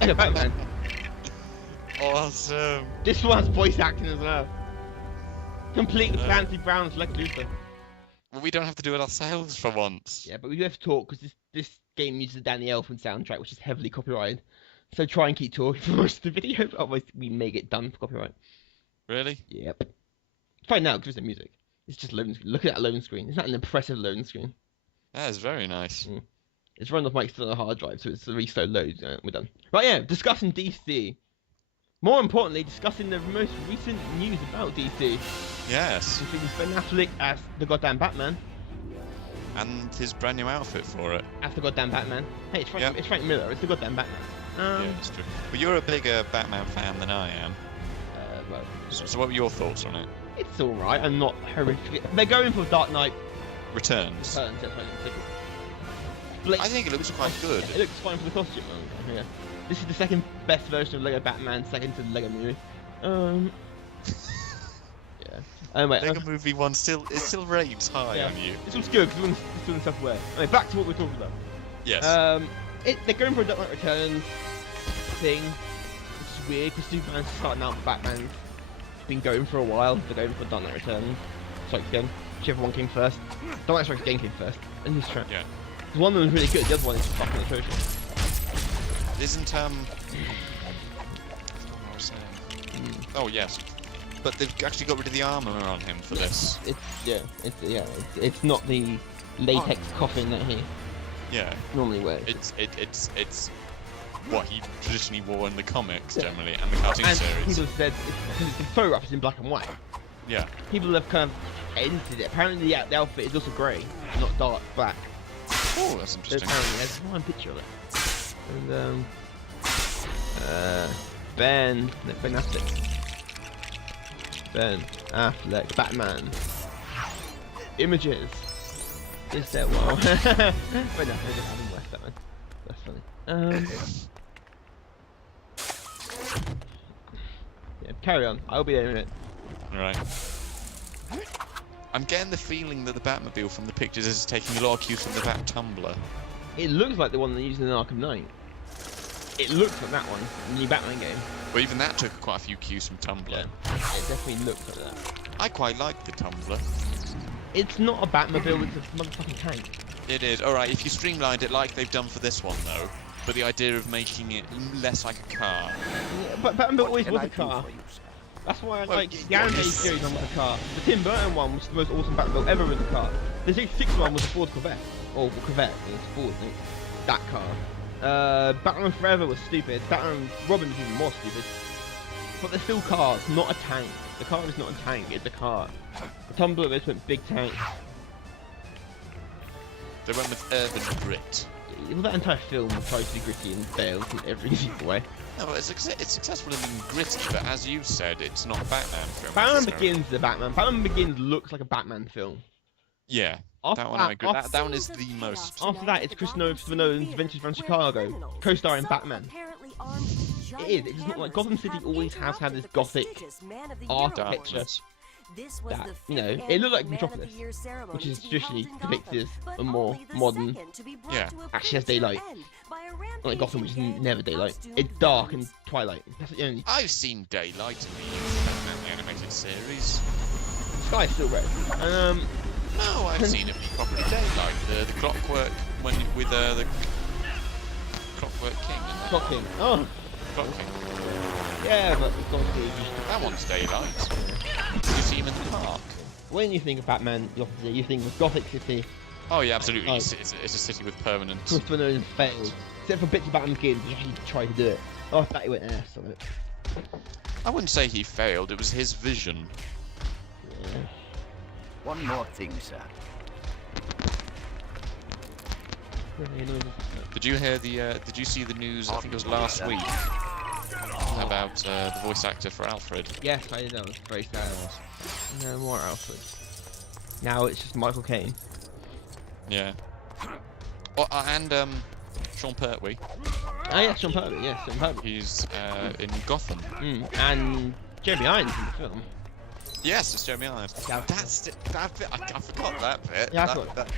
Lego Batman. Awesome. This one's voice acting as well. Complete with Clancy Brown's Lex Luthor. Well, we don't have to do it ourselves for once. Yeah, but we do have to talk because this game uses the Danny Elfman soundtrack, which is heavily copyrighted. So try and keep talking for most of the video, otherwise we may get done for copyright. Really? Yep. Fine now, because there's no music. It's just loading screen. Look at that loading screen. It's not an impressive loading screen. That is very nice. It's run off my external hard drive, so it's a really slow load. We're done. Right, yeah, discussing DC. More importantly, discussing the most recent news about DC. Yes. Including Ben Affleck as the goddamn Batman. And his brand new outfit for it. As the goddamn Batman. Hey, it's Frank Miller. It's the goddamn Batman. Yeah, that's true. But you're a bigger Batman fan than I am. Well, so what were your thoughts on it? it's alright. I'm not horrific. They're going for Dark Knight Returns. Returns. That's what I think. I think it looks quite good. It looks fine for the costume. Yeah. This is the second best version of Lego Batman, second to the Lego Movie. Yeah. Anyway, Lego Movie 1 still rates high on you. This one's good because it's doing self-aware. Anyway, back to what we're talking about. Yes. They're going for a Dark Knight Returns thing, which is weird because Superman's starting out, Batman's been going for a while. They're going for Dark Knight Returns. Strikes Again. Whichever one came first. Dark Knight Strikes Again came first. And this track. Yeah. One of them is really good. The other one is fucking atrocious. Isn't what was I saying? Oh yes, but they've actually got rid of the armor on him for this. It's not the latex coffin that he normally wears. It's what he traditionally wore in the comics generally and the cartoon series. People have said because the photograph is in black and white. Yeah. People have kind of edited it. Apparently the outfit is also grey, not dark black. Oh, that's interesting. Apparently there's one picture of it. And Ben Affleck, Batman. Images. Is there one? But no, I just haven't left Batman. That's funny. Yeah, carry on. I'll be there in a minute. Right. I'm getting the feeling that the Batmobile from the pictures is taking a lot of cues from the Bat Tumbler. It looks like the one they used in Arkham Knight. It looks like that one, the new Batman game. But even that took quite a few cues from Tumbler. Yeah, it definitely looks like that. I quite like the Tumbler. It's not a Batmobile, it's a motherfucking tank. It is. Alright, if you streamlined it like they've done for this one though, but the idea of making it less like a car. Yeah, but Batmobile always was a car. That's why I like the animated series on a car. The Tim Burton one was the most awesome Batmobile ever in a car. The 66 one was a Ford Corvette. Or Corvette, it's Ford, I think. That car. Batman Forever was stupid. Batman Robin was even more stupid. But they're still cars, not a tank. The car is not a tank, it's a car. The Tumbler just went big tank. They went with urban grit. Well, that entire film tries to be gritty and fails in every single way. No, but it's successful in being gritty, but as you said, it's not a Batman film. Batman Begins the Batman. Batman Begins looks like a Batman film. Yeah, After that one I agree. That one is the most. After that, it's Christopher Nolan's Adventures from Chicago, co-starring Batman. It is. It's not like Gotham City always has had this gothic architecture. That, you know, it looked like Metropolis, which is traditionally depicted as a more modern. Yeah. Actually has daylight. Like Gotham, which is never daylight. It's dark and twilight. That's the only. I've seen daylight in the Batman the animated series. The sky's still red. No, I've seen it be properly daylight. The Clockwork with the Clockwork King. Clock King. Oh. Clock King. Yeah, but it's not good. That one's daylight. You see him in the park. When you think of Batman, the opposite. You think of Gothic City. Oh yeah, absolutely. It's a city with permanent. Christopher Nolan failed. Except for bits of Batman Begins, he actually tried to do it. Oh, that he went ass on it. I wouldn't say he failed. It was his vision. Yeah. One more thing, sir. Did you hear the? Did you see the news? I think it was last week about the voice actor for Alfred. Yes, I did. That was very sad. No more Alfred. Now it's just Michael Caine. Yeah. Oh, and Sean Pertwee. Ah, yes, Sean Pertwee. Yes, Sean Pertwee. He's in Gotham. And Jeremy Irons in the film. Yes, it's Jeremy Irons. Yeah. That bit. I forgot that bit. Yeah, I forgot.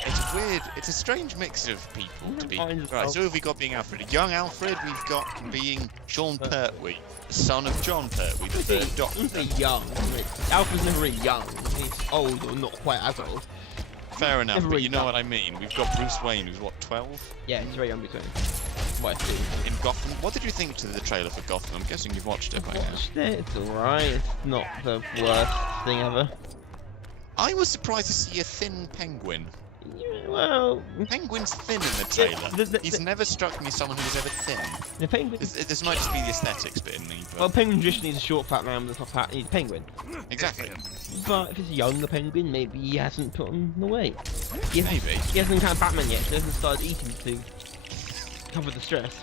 It's It's weird. It's a strange mix of people to be. Fine as Right, well. so who have we got being Alfred? Young Alfred, we've got being Sean Pertwee, the son of John Pertwee, the third He's Doctor. young. Alfred's never really young. He's old or not quite as old. Fair enough, Never but really you know young. what I mean. We've got Bruce Wayne, who's what, 12? Yeah, he's very young between. What I see. In Gotham. What did you think to the trailer for Gotham? I'm guessing you've watched it by now. Watched it. It's alright. It's not the worst thing ever. I was surprised to see a thin penguin. Yeah, well, Penguin's thin in the trailer. the- He's never struck me as someone who was ever thin. the penguin. This might just be the aesthetics bit in me, but Well, penguin traditionally needs a short, fat man with a top hat. He needs a penguin. exactly. But if it's a younger penguin, maybe he hasn't put on the weight. He hasn't, Maybe. he hasn't become Batman yet. So he hasn't started eating to cover the stress.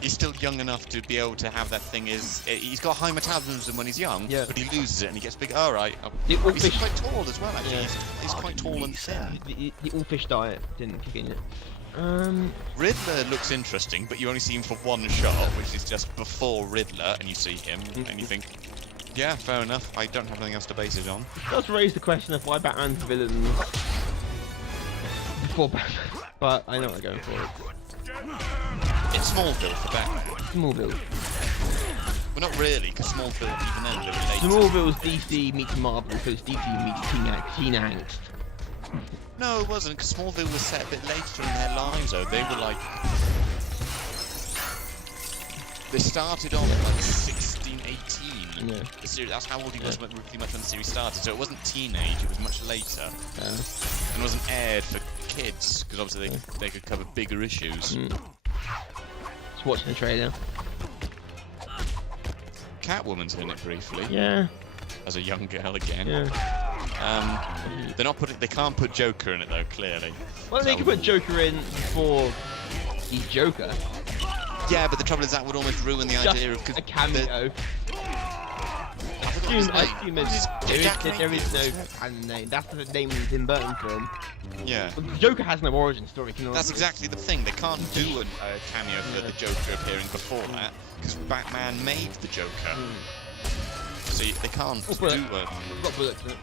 He's still young enough to be able to have that thing. He's got high metabolism when he's young, Yeah. but he loses it and he gets big. All right. The all He's fish, quite tall as well, actually. Yeah. He's quite tall and thin. the all fish diet didn't kick in yet. Riddler looks interesting, but you only see him for one shot, which is just before Riddler, and you see him, and you think, yeah, fair enough. I don't have anything else to base it on. It does raise the question of why Batman's villains before Batman. But I know what I'm going for. It's Smallville for Batman. Smallville. Well, not really, because Smallville even then related. Smallville's DC meets Marvel, so it's DC meets Teen Angst. No, it wasn't, because Smallville was set a bit later in their lives, though. They were like... They started on at like 16, 18. Yeah. The series, that's how old he was pretty much when the series started, so it wasn't teenage, it was much later. And wasn't aired for kids, because obviously they could cover bigger issues. Just watching the trailer. Catwoman's in it briefly, Yeah, as a young girl again. yeah. They're not putting, they can't put Joker in it though, clearly. Well, they could put Joker in before he's Joker. Yeah, but the trouble is that would almost ruin the Just idea of... 'cause a cameo. I forgot his name. Jack There is no Nicholson. canon name. That's the name of the Tim Burton film. Yeah. But Joker has no origin story. Can That's exactly the thing. They can't do a cameo for the Joker appearing before that, because Batman made the Joker. So they can't Oh, do bullet. a... Got bullets in it.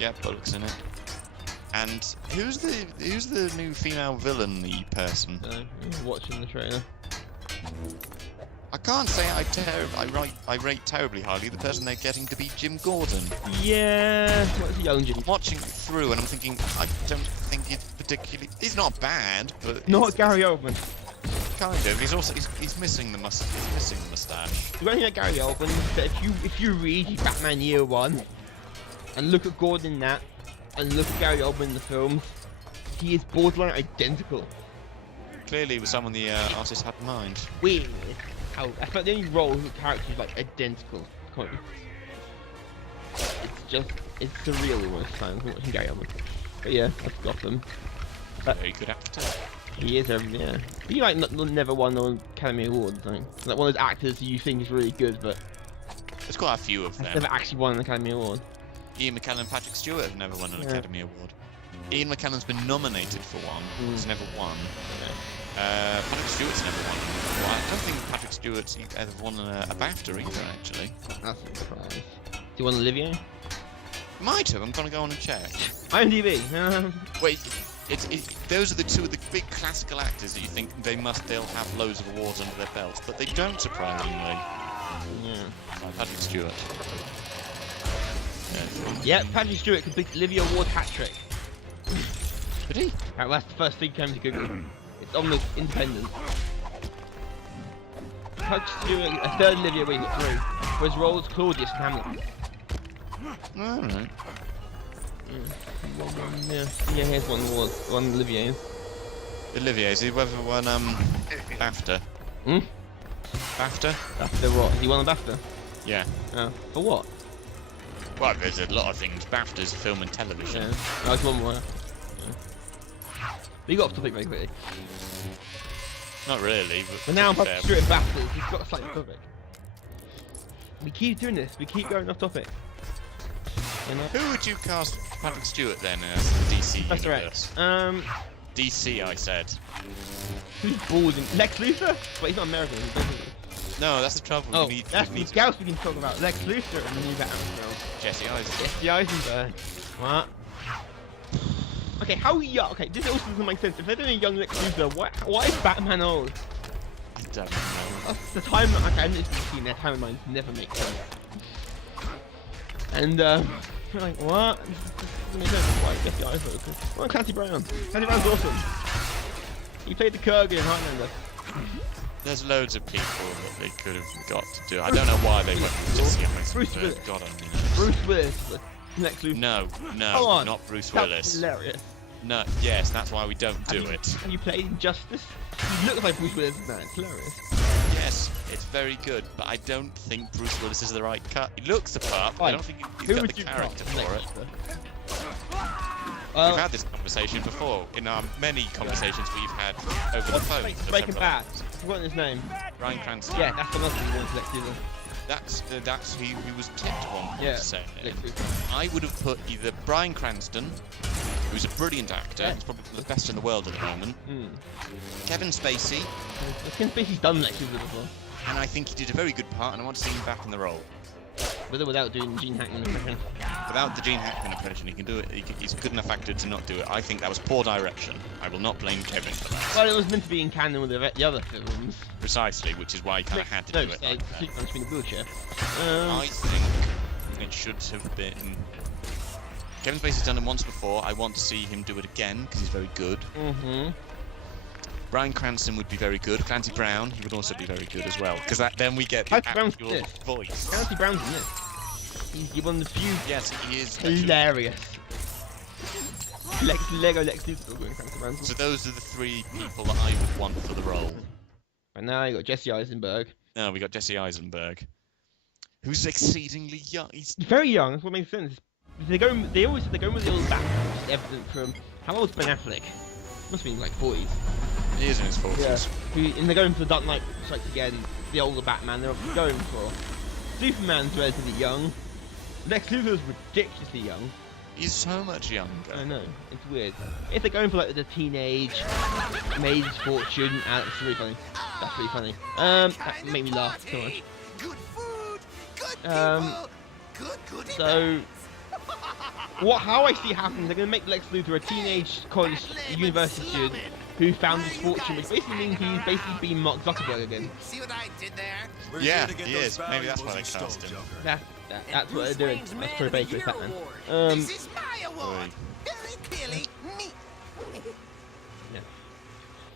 Yeah, Bullock's in it. And who's the new female villain-y person? Watching the trailer. I can't say I rate terribly highly the person they're getting to be Jim Gordon. Yeah, what's a young Jim? I'm watching through and I'm thinking, I don't think he's particularly... He's not bad, but... Not he's Gary Oldman. kind of. He's also... He's missing the moustache. The only thing about Gary Oldman is that if you read Batman Year One and look at Gordon in that and look at Gary Oldman in the films, he is borderline identical. Clearly it was someone the artist had in mind. Weird. How I felt the only role whose character is like identical. It's surreal almost times watching Gary Oldman. But yeah, that's Gotham. Very good actor. He is everything, yeah. But he like never won no Academy Award, I think. Like one of those actors who you think is really good, but There's quite a few of has them. never actually won an Academy Award. Ian McKellen and Patrick Stewart have never won an Yeah. Academy Award. Ian McKellen's been nominated for one, but he's never won. Patrick Stewart's never won. Well, I don't think Patrick Stewart's ever won a BAFTA either, actually. That's a surprise. Do you want Olivier? Might have. I'm gonna go on and check. IMDb. Wait, those are the two of the big classical actors that you think they'll have loads of awards under their belts, but they don't, surprisingly. Yeah. Patrick Stewart. Yeah, Patrick Stewart completed Olivia Award hat trick. Did he? Right, that's the first thing came to Google. It's on the Independent. Patrick Stewart, a third Olivia win got through for his role as Claudius in Hamlet. Alright. Yeah, here's one award, one Olivier. Olivier's, he ever won BAFTA? Hmm? BAFTA? BAFTA what? He won a BAFTA? Yeah. For what? Well, there's a lot of things. BAFTA's film and television. Yeah. No, it's one more. Yeah. But you got off topic very quickly. Not really, But now I'm to be Patrick fair, Stewart and BAFTAs, he's got a slightly topic. We keep doing this, we keep going off topic. You know? Who would you cast Patrick Stewart then as the DC That's universe? right. DC, I said. Who's bald in Lex Luthor? But he's not American. He doesn't... No, that's the trouble. Oh, we need, that's we need the else we can talk about. Lex Luthor and the new Batman film. Jesse Eisenberg. Jesse Eisenberg. What? Okay, how young? Okay, this also doesn't make sense. If they're doing a young Lex Luthor, why is Batman old? I don't know. That's the time. Okay, I'm just seeing their timelines never make sense. And you're like, what? Doesn't make sense. Why Jesse Eisenberg? Why Clancy Brown? Clancy Brown's awesome. He played the Kurgan in Highlander. There's loads of people that they could have got to do. I don't know why they went with Jesse Bruce Eisenberg. Willis. God only knows. Bruce Willis, the Lex Luthor. No, Come no, on. not Bruce That's Willis. hilarious. No, yes, that's why we don't do it. Have you played Injustice? He looks like Bruce Willis. No, it's hilarious. Yes, it's very good, but I don't think Bruce Willis is the right cut. He looks the part, but I don't think he's got the character for it. We've had this conversation before in our many conversations we've had over the phone. for Breaking several Bad. hours. I've forgotten his name. Bryan Cranston. Yeah, that's another one Lex Luthor. That's who was tipped one Yeah, to say. Lex Luthor. I would have put either Bryan Cranston, who's a brilliant actor, Yeah. he's probably the best in the world at the moment, Kevin Spacey, Ken Spacey's done Lex Luthor before. and I think he did a very good part, and I want to see him back in the role. With or without doing Gene Hackman impression. Without the Gene Hackman impression, he can do it. He's a good enough actor to not do it. I think that was poor direction. I will not blame Kevin for that. Well, it was meant to be in canon with the other films. Precisely, which is why he kind of had to do it like that. Superman's been in a wheelchair. I think it should have been. Kevin Spacey's done it once before. I want to see him do it again because he's very good. Bryan Cranston would be very good. Clancy Brown, he would also be very good as well. Because then we get the Clancy Brown's actual this. voice. Clancy Brown's in this. He's one of the few Yes, he is. hilarious. Lego Lex Luthor going Clancy Brown. So those are the three people that I would want for the role. And now you got Jesse Eisenberg. No, we got Jesse Eisenberg, who's exceedingly young. He's He's very young. That's what makes sense. They always they're going with the old background, which is evident from how old's Ben Affleck? Must be in like 40s. he is in his 40s. And they're going for the Dark Knight Strikes Again, the older Batman. They're going for Superman's relatively young. Lex Luthor's ridiculously young. He's so much younger. I know, it's weird. If they're going for like the teenage maid's fortune, it's really funny. That's really funny. That made me laugh so much. Good food, good good So, how I see it happening, they're going to make Lex Luthor a teenage college university student who found his fortune, which basically means he's basically being Mark Zuckerberg again. See what I did there? We're Yeah, here to get he those is. Maybe that's why they valuables you cast stole, him. Joker. That's what they're doing. That's Troy Baker as Batman. This is my award. Oi. Very clearly me. Yeah.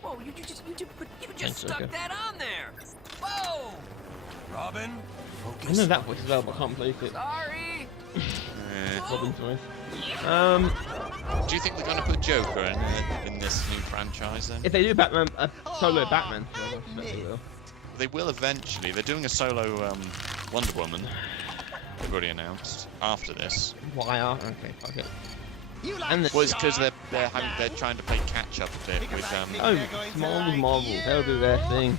Whoa, you just Thanks, stuck Joker. that on there. Whoa, Robin, I focus. know that voice as well, but I can't place it. sorry. Robin's voice. Do you think they're going to put Joker in this new franchise then? If they do Batman, a solo Batman, so I expect they will. They will eventually. They're doing a solo Wonder Woman. They've already announced after this. Why are? Okay, fuck it. You like And the Well, it's because they're trying to play catch up a bit with oh, Marvel, they'll do their thing.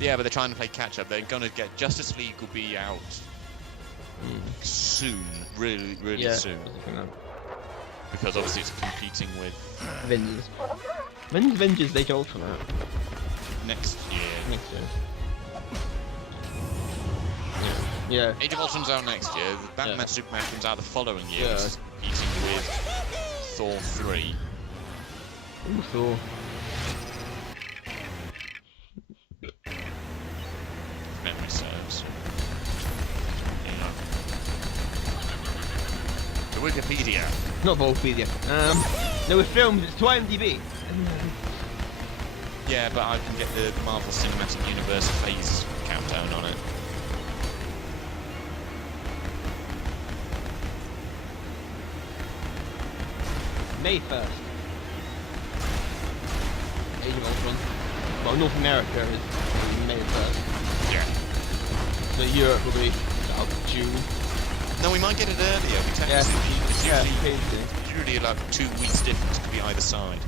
yeah, but they're trying to play catch up. They're gonna get Justice League will be out soon, really Yeah. soon, because obviously it's competing with Avengers. When's Avengers Age of Ultron out? next year. Next year. Yeah. Age of Ultron's out next year. The Batman Yeah. Superman comes out the following year. Yeah. Which is competing with Thor 3. Ooh, Thor. If memory serves. Yeah. The Wikipedia. Not Volpedia. No, with films, it's to IMDb. Yeah, but I can get the Marvel Cinematic Universe phase countdown on it. May 1st. Age of Ultron. Well, North America is May 1st. Yeah. So Europe will be about June. No, we might get it earlier. We technically, Yeah. it's Yeah, usually, Tuesday. usually like 2 weeks difference could be either side.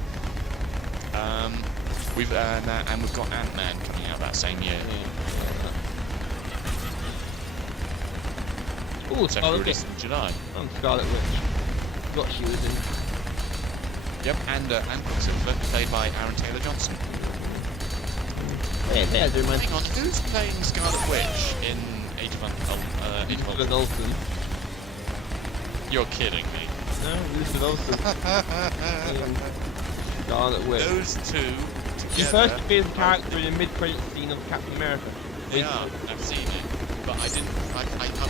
We've and we've got Ant-Man coming out that same year. Oh, Set for Scarlet release Witch. in July. Oh, Scarlet Witch. Forgot she was in. Yep, and Quicksilver, played by Aaron Taylor Johnson. Yeah, they're doing my Hang on, who's playing Scarlet Witch in Age of Ultron? Ultron. You're kidding me. No, Elizabeth Olsen. Scarlet Witch. Those two She together. first appears as a character in the mid-credits scene of Captain America. They are. I've seen it, but I didn't. I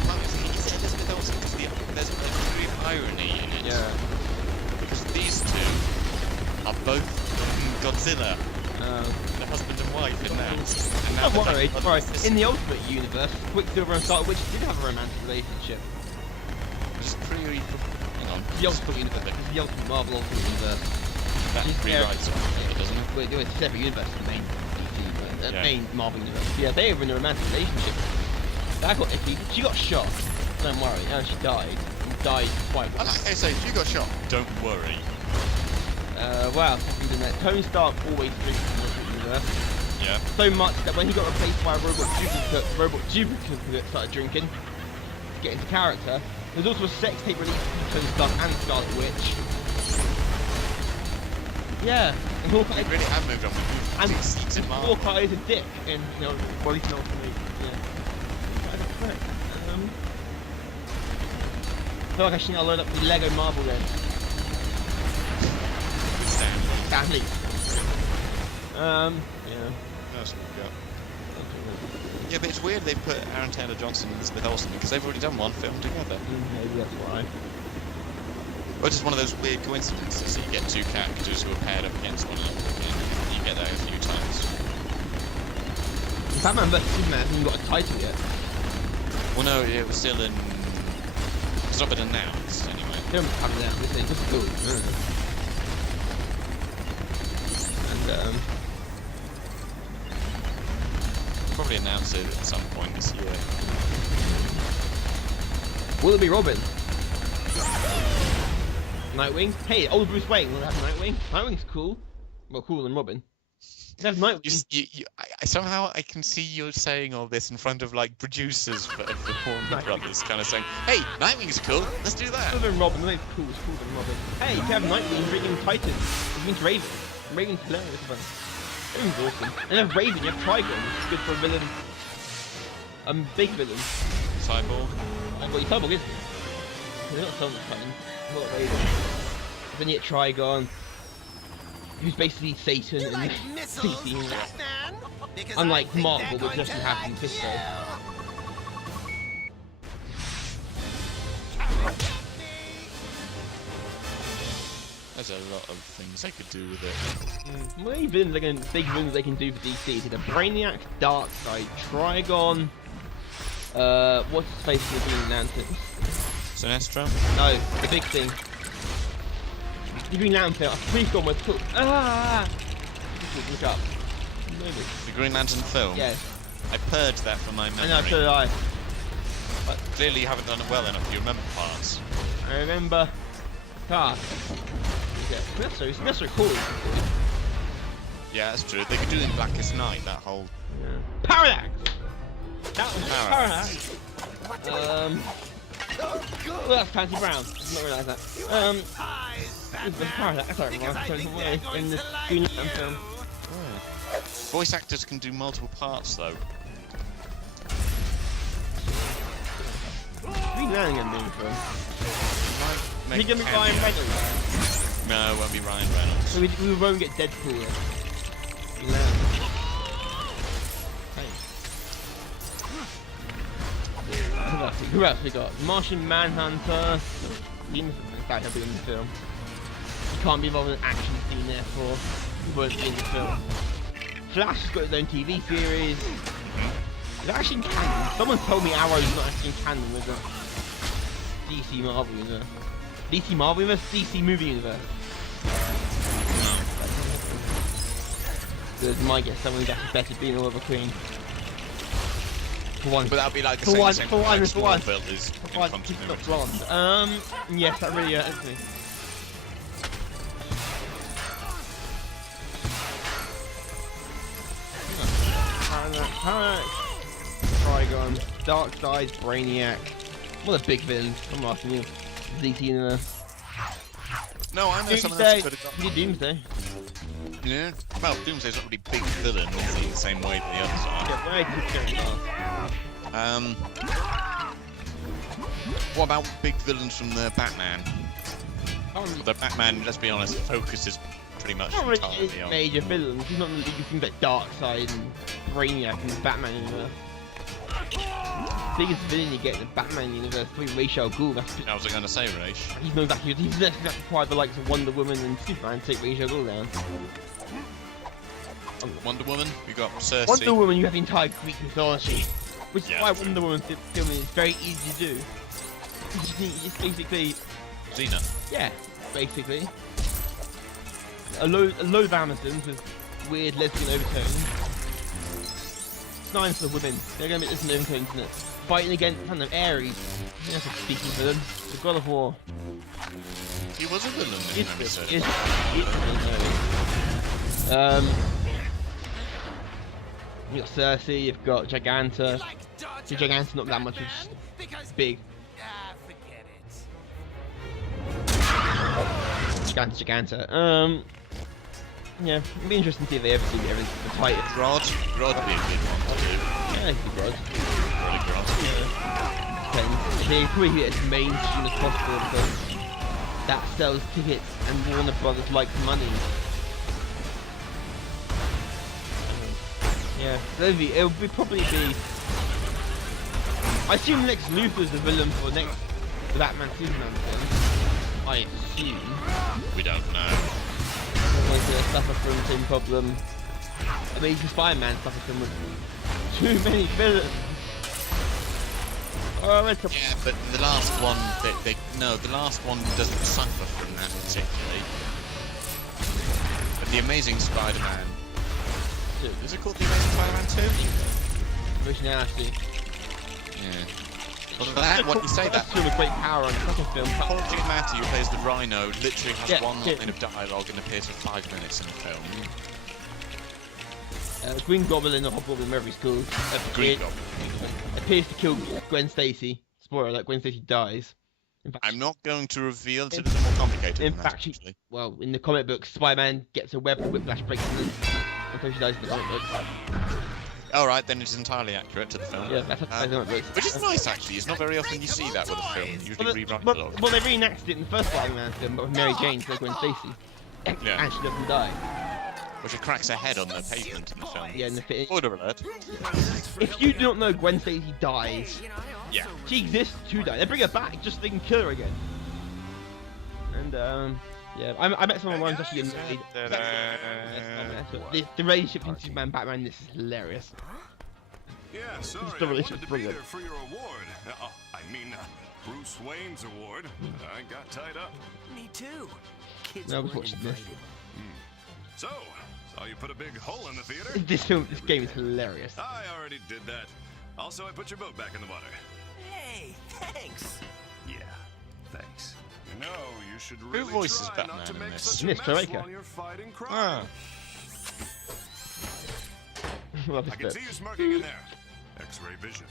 well, he said Elizabeth Olsen because there's a degree of irony in it. Yeah. Because these two are both Godzilla, the husband and wife in that. And now Don't they're worry, like don't worry. brothers. In the Ultimate Universe, Quicksilver and Scarlet Witch did have a romantic relationship. Just hang on. The Ultimate Universe. It's the Ultimate Marvel Ultimate Universe. That She's there. rewrites it, doesn't it? Wait, it's a separate universe, the main DC, but Yeah. main Marvel universe. Yeah, they were in a romantic relationship. That got iffy. She got shot. Don't worry, and she died. And died quite I like they say, if you got shot, don't worry. well, in that Tony Stark always drinks in the Ultimate Universe. Yeah. So much that when he got replaced by a robot duplicate started drinking to get into character. There's also a sex tape released from Tony Stark and Scarlet Witch. Yeah, and We Hawkeye, really have moved on. We've moved and 6 seats in Marvel. Hawkeye is a dick, and you know, well, he's not for me. Yeah. I feel like I should now load up the Lego Marvel then. Good stand. Family. Yeah. That's what we've got. Yeah, but it's weird they put Aaron Taylor Johnson and Elizabeth Olsen because they've already done one film together. Maybe that's why. Or just one of those weird coincidences that you get two characters who are paired up against one another. And you get that a few times. Batman vs Superman hasn't even got a title yet. Well, no, it was still in. It's not been announced anyway. Film's coming out this thing, just cool. And Probably announce it at some point this year. will it be Robin? Nightwing? Hey, old Bruce Wayne will have Nightwing. Nightwing's cool. Well, cooler than Robin. They have Nightwing. Somehow I can see you saying all this in front of like producers for Warner Brothers, kind of saying, "Hey, Nightwing's cool. Let's do that." Cooler than Robin. It's cool. It's cooler than Robin. Hey, you can have Nightwing freaking Titan. It means Raven. Raven's hilarious. Raven's awesome. And then Raven, you have Trigon, which is good for a villain. Big villain. Cyborg. Well, he's Cyborg, isn't he? He's not so much Titan. He's not Raven. Then you get Trigon, who's basically Satan You and like missiles, DC universe. Batman? Because Unlike I think Marvel, they're which going doesn't to have hurt Mephisto. There's a lot of things they could do with it. What many villains big villains they can do for DC? It's a Brainiac, Darkseid, Trigon, what's his face with Green Lantern? Sinestro? No, the big thing. The Green Lantern, please gone with cool. Look up. Maybe. The Green Lantern film? Yeah, I purged that from my I memory. know, so did I. But clearly you haven't done it well enough. You remember parts. I remember. That's so cool. Yeah, that's true. They could do it in Blackest Night, that whole... Yeah. Parallax! That was Parallax. Parallax. Oh, that's Clancy Brown. I did not realise that. It was Parallax. That's right, in the Green Lantern film. Voice actors can do multiple parts, though. Green Lantern gonna be in the film. Make Is he gonna be cameos. Ryan Reynolds? No, it won't be Ryan Reynolds. So we won't get Deadpool then. Green Lantern. Hey. Who else we got? Martian Manhunter. In fact, he'll be in the film. He can't be involved in an action scene, therefore he won't be in the film. Flash has got his own TV series. It's actually in canon. Someone told me Arrow's not actually in canon with the DC Marvel universe. DC Marvel universe? DC movie universe. Good, my guess, someone's actually better being Oliver Queen. For one. But that'll be like the For same one, thing for one, like for one. Smallville is in Why he's not continuity. blonde? Yes, that really hurts me. Parallax, Trigon, Darkseid, Brainiac. What a big villain. I'm asking you. DC Universe. No, I know someone Doomsday. else could have got You did Doomsday. Yeah. Well, Doomsday's not really big villain in the same way that the others are. Yeah, where did you go? What about big villains from the Batman? The Batman, let's be honest, focuses pretty much Not really entirely his on. major villains. He's not really things like Darkseid and Brainiac in the Batman universe. Biggest villain you get in the Batman universe, probably Ra's al Ghul. I was going to say, Raish. He's not exactly. He's less exactly required the likes of Wonder Woman and Superman to take Ra's al Ghul down. Wonder Woman, we got Cersei. Wonder Woman, you have the entire Greek mythology, which is Yeah, why true. Wonder Woman filming is very easy to do. You just basically, Xena. yeah, basically. A load of Amazons with weird lesbian overtones. It's nice for women. They're going to be lesbian overtones in it. Fighting against kind of Ares. That's a speaking for them. The God of War. He was a villain in It's episode. You've got Cersei, you've got Giganta. Like Dodger. The Giganta's not that much, it's just Because big. forget it. Giganta. Yeah, it'd be interesting to see if they ever see the fight. Grodd. Grodd would be a good one to do. Yeah, it'd be good. Really Grodd. Depends. They probably get as mainstream as possible because that sells tickets and Warner Brothers likes money. Yeah, it'll probably be. I assume Lex Luthor's the villain for the Batman Superman film. I assume. We don't know. Everyone's gonna suffer from the same problem. Amazing Spider-Man suffers from too many villains. Oh, I read Yeah, but the last one, the last one doesn't suffer from that particularly. But the Amazing Spider-Man, is it called the Amazing Spider-Man 2? originality. Yeah. Well, that, what you say that. That's still a great power on the second film. Paul Giamatti, who plays the Rhino, literally has Yeah, one yeah. line of dialogue and appears for 5 minutes in the film. Green Goblin or Hobgoblin, whatever he's called. Green Goblin. Appears to kill Gwen Stacy. Spoiler alert, Gwen Stacy dies. In fact, I'm not going to reveal it's a little more complicated in than that, fact, she, actually. well, in the comic books, Spider-Man gets a web whiplash breaks and until she dies in the comic books. Alright, then it's entirely accurate to the film. Yeah, that's what the comic books. Which is nice, actually. It's not very often you see that with a film. You usually rewrite the dialogue. Well, they reenacted it in the first Spider-Man film, but with Mary Jane instead of Gwen Stacy. Yeah. And she doesn't die. Which it cracks her head on the pavement in the film. Yeah, in the fit. Spoiler alert. If you do not know Gwen Stacy dies, You know, I also Yeah. she exists to die. They bring her back just so they can kill her again. And yeah, I met someone once actually annoyed. The relationship between Superman and Batman, this is hilarious. Yeah, sorry, the I relationship's wanted to be brilliant. there for your award. Bruce Wayne's award. I got tied up. me too. Kids No, I was weren't watching this. invited. So, saw you put a big hole in the theater? This game is hilarious. I already did that. Also, I put your boat back in the water. Hey, thanks. Yeah, thanks. You know, you should really voices try Batman not to in make this? such a Miss mess Troika. while you're fighting crime. Ah. Love I this can bit. see you smirking in there. X-ray vision.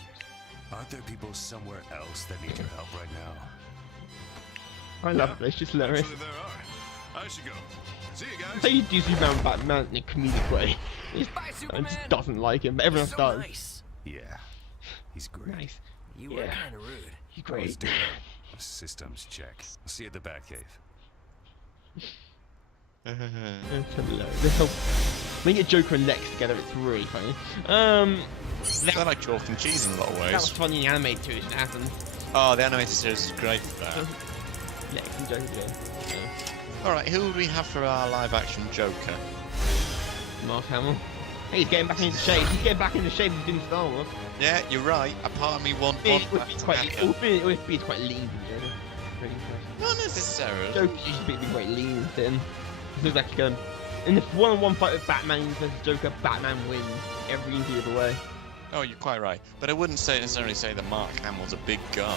Aren't there people somewhere else that need your help right now? I love it. It's just hilarious. Actually, there are. I should go. See you guys. So you do Superman and Batman in a comedic way. He Bye, just Superman. doesn't like him, but everyone so else does. nice. Yeah, he's great. Nice. You Yeah. were kind of rude. He's I was great. doing a systems check. I'll see you at the Batcave. It's hilarious. This whole when you get Joker and Lex together, it's really funny. They're like chalk and cheese in a lot of That was ways. funny in the animated series that happened. Oh, the animated series is great for that. Lex and Joker together. Alright, who would we have for our live action Joker? Mark Hamill. Hey, he's getting back into shape. He's getting back into shape. He's doing Star Wars. Yeah, you're right. A part of me wants It would that be to quite. happen. It would be quite lean for Joker. Really impressive. Not necessarily. Joker's usually been quite lean and thin. It looks like in the one-on-one fight with Batman versus Joker, Batman wins every inch of the way. Oh, you're quite right. But I wouldn't necessarily say that Mark Hamill's a big guy.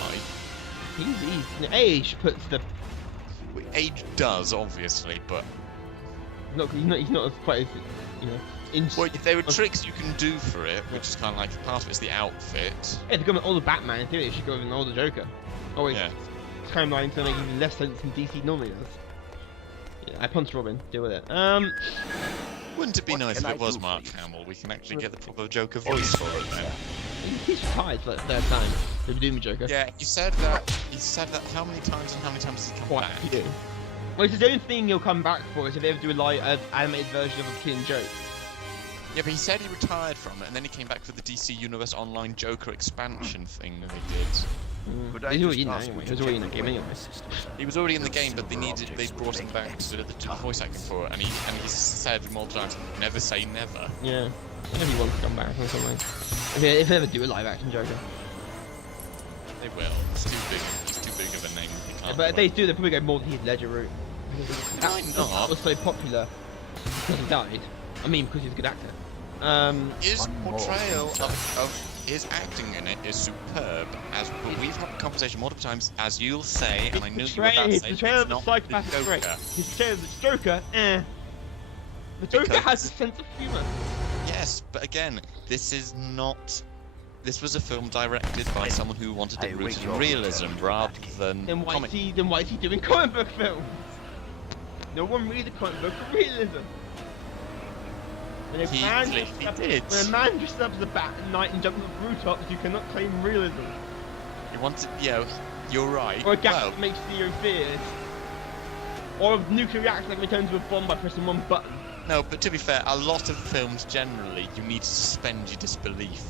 He's age puts the Age does, obviously, but he's not as quite as well, there were tricks you can do for it, which is kind of like part of it's the outfit. Yeah, if they go with an older Batman, in theory they should go with an older Joker. Oh wait, Yeah. it's kind of like to make even less sense than DC normally does. Yeah, I punched Robin. Deal with it. Wouldn't it be What nice can if I it was do for Mark you? Hamill? We can actually get the proper Joker voice for it then. He's retired for the third time. The Doom Joker. Yeah, you said that. How many times has he come Quite back? a few. Well, it's the only thing he'll come back for is if they ever do a live animated version of a Killing Joke. Yeah, but he said he retired from it, and then he came back for the DC Universe Online Joker expansion thing that they did. Could I He's already just in ask there anyway. you He was to already in check the game the anyway. He was already in the game, but they brought him back to the voice acting for it, and he said multiple times, never say never. Yeah. Maybe he wants to come back or something. If they ever do a live action Joker. They will. It's too big. He's too big of a name. They Yeah, can't but if do they it. do, they'll probably go more than Heath Ledger route. Why That not? was so popular because he died. I mean, because he's a good actor. His One more portrayal thing, of his acting in it is superb. As we've had a conversation multiple times, as you'll say, and I knew you were about to his say, portrayal it's of the not psychopath the is great. Joker. His portrayal of the Joker, The Joker Because- has a sense of humour. Yes, but again, this is not. This was a film directed by someone who wanted Hey, it rooted wait, in you're realism returning rather back. than Then why comic. is he doing comic book films? No one reads a comic book for realism. When a He man clearly dresses up- did. When a man dresses up as a bat at night and jumps off rooftops, you cannot claim realism. You wanted, yeah, you're right. Or a gas Well, that makes zero fears. Or a nuclear reactor that can return to a bomb by pressing one button. no, but to be fair, a lot of films generally you need to suspend your disbelief.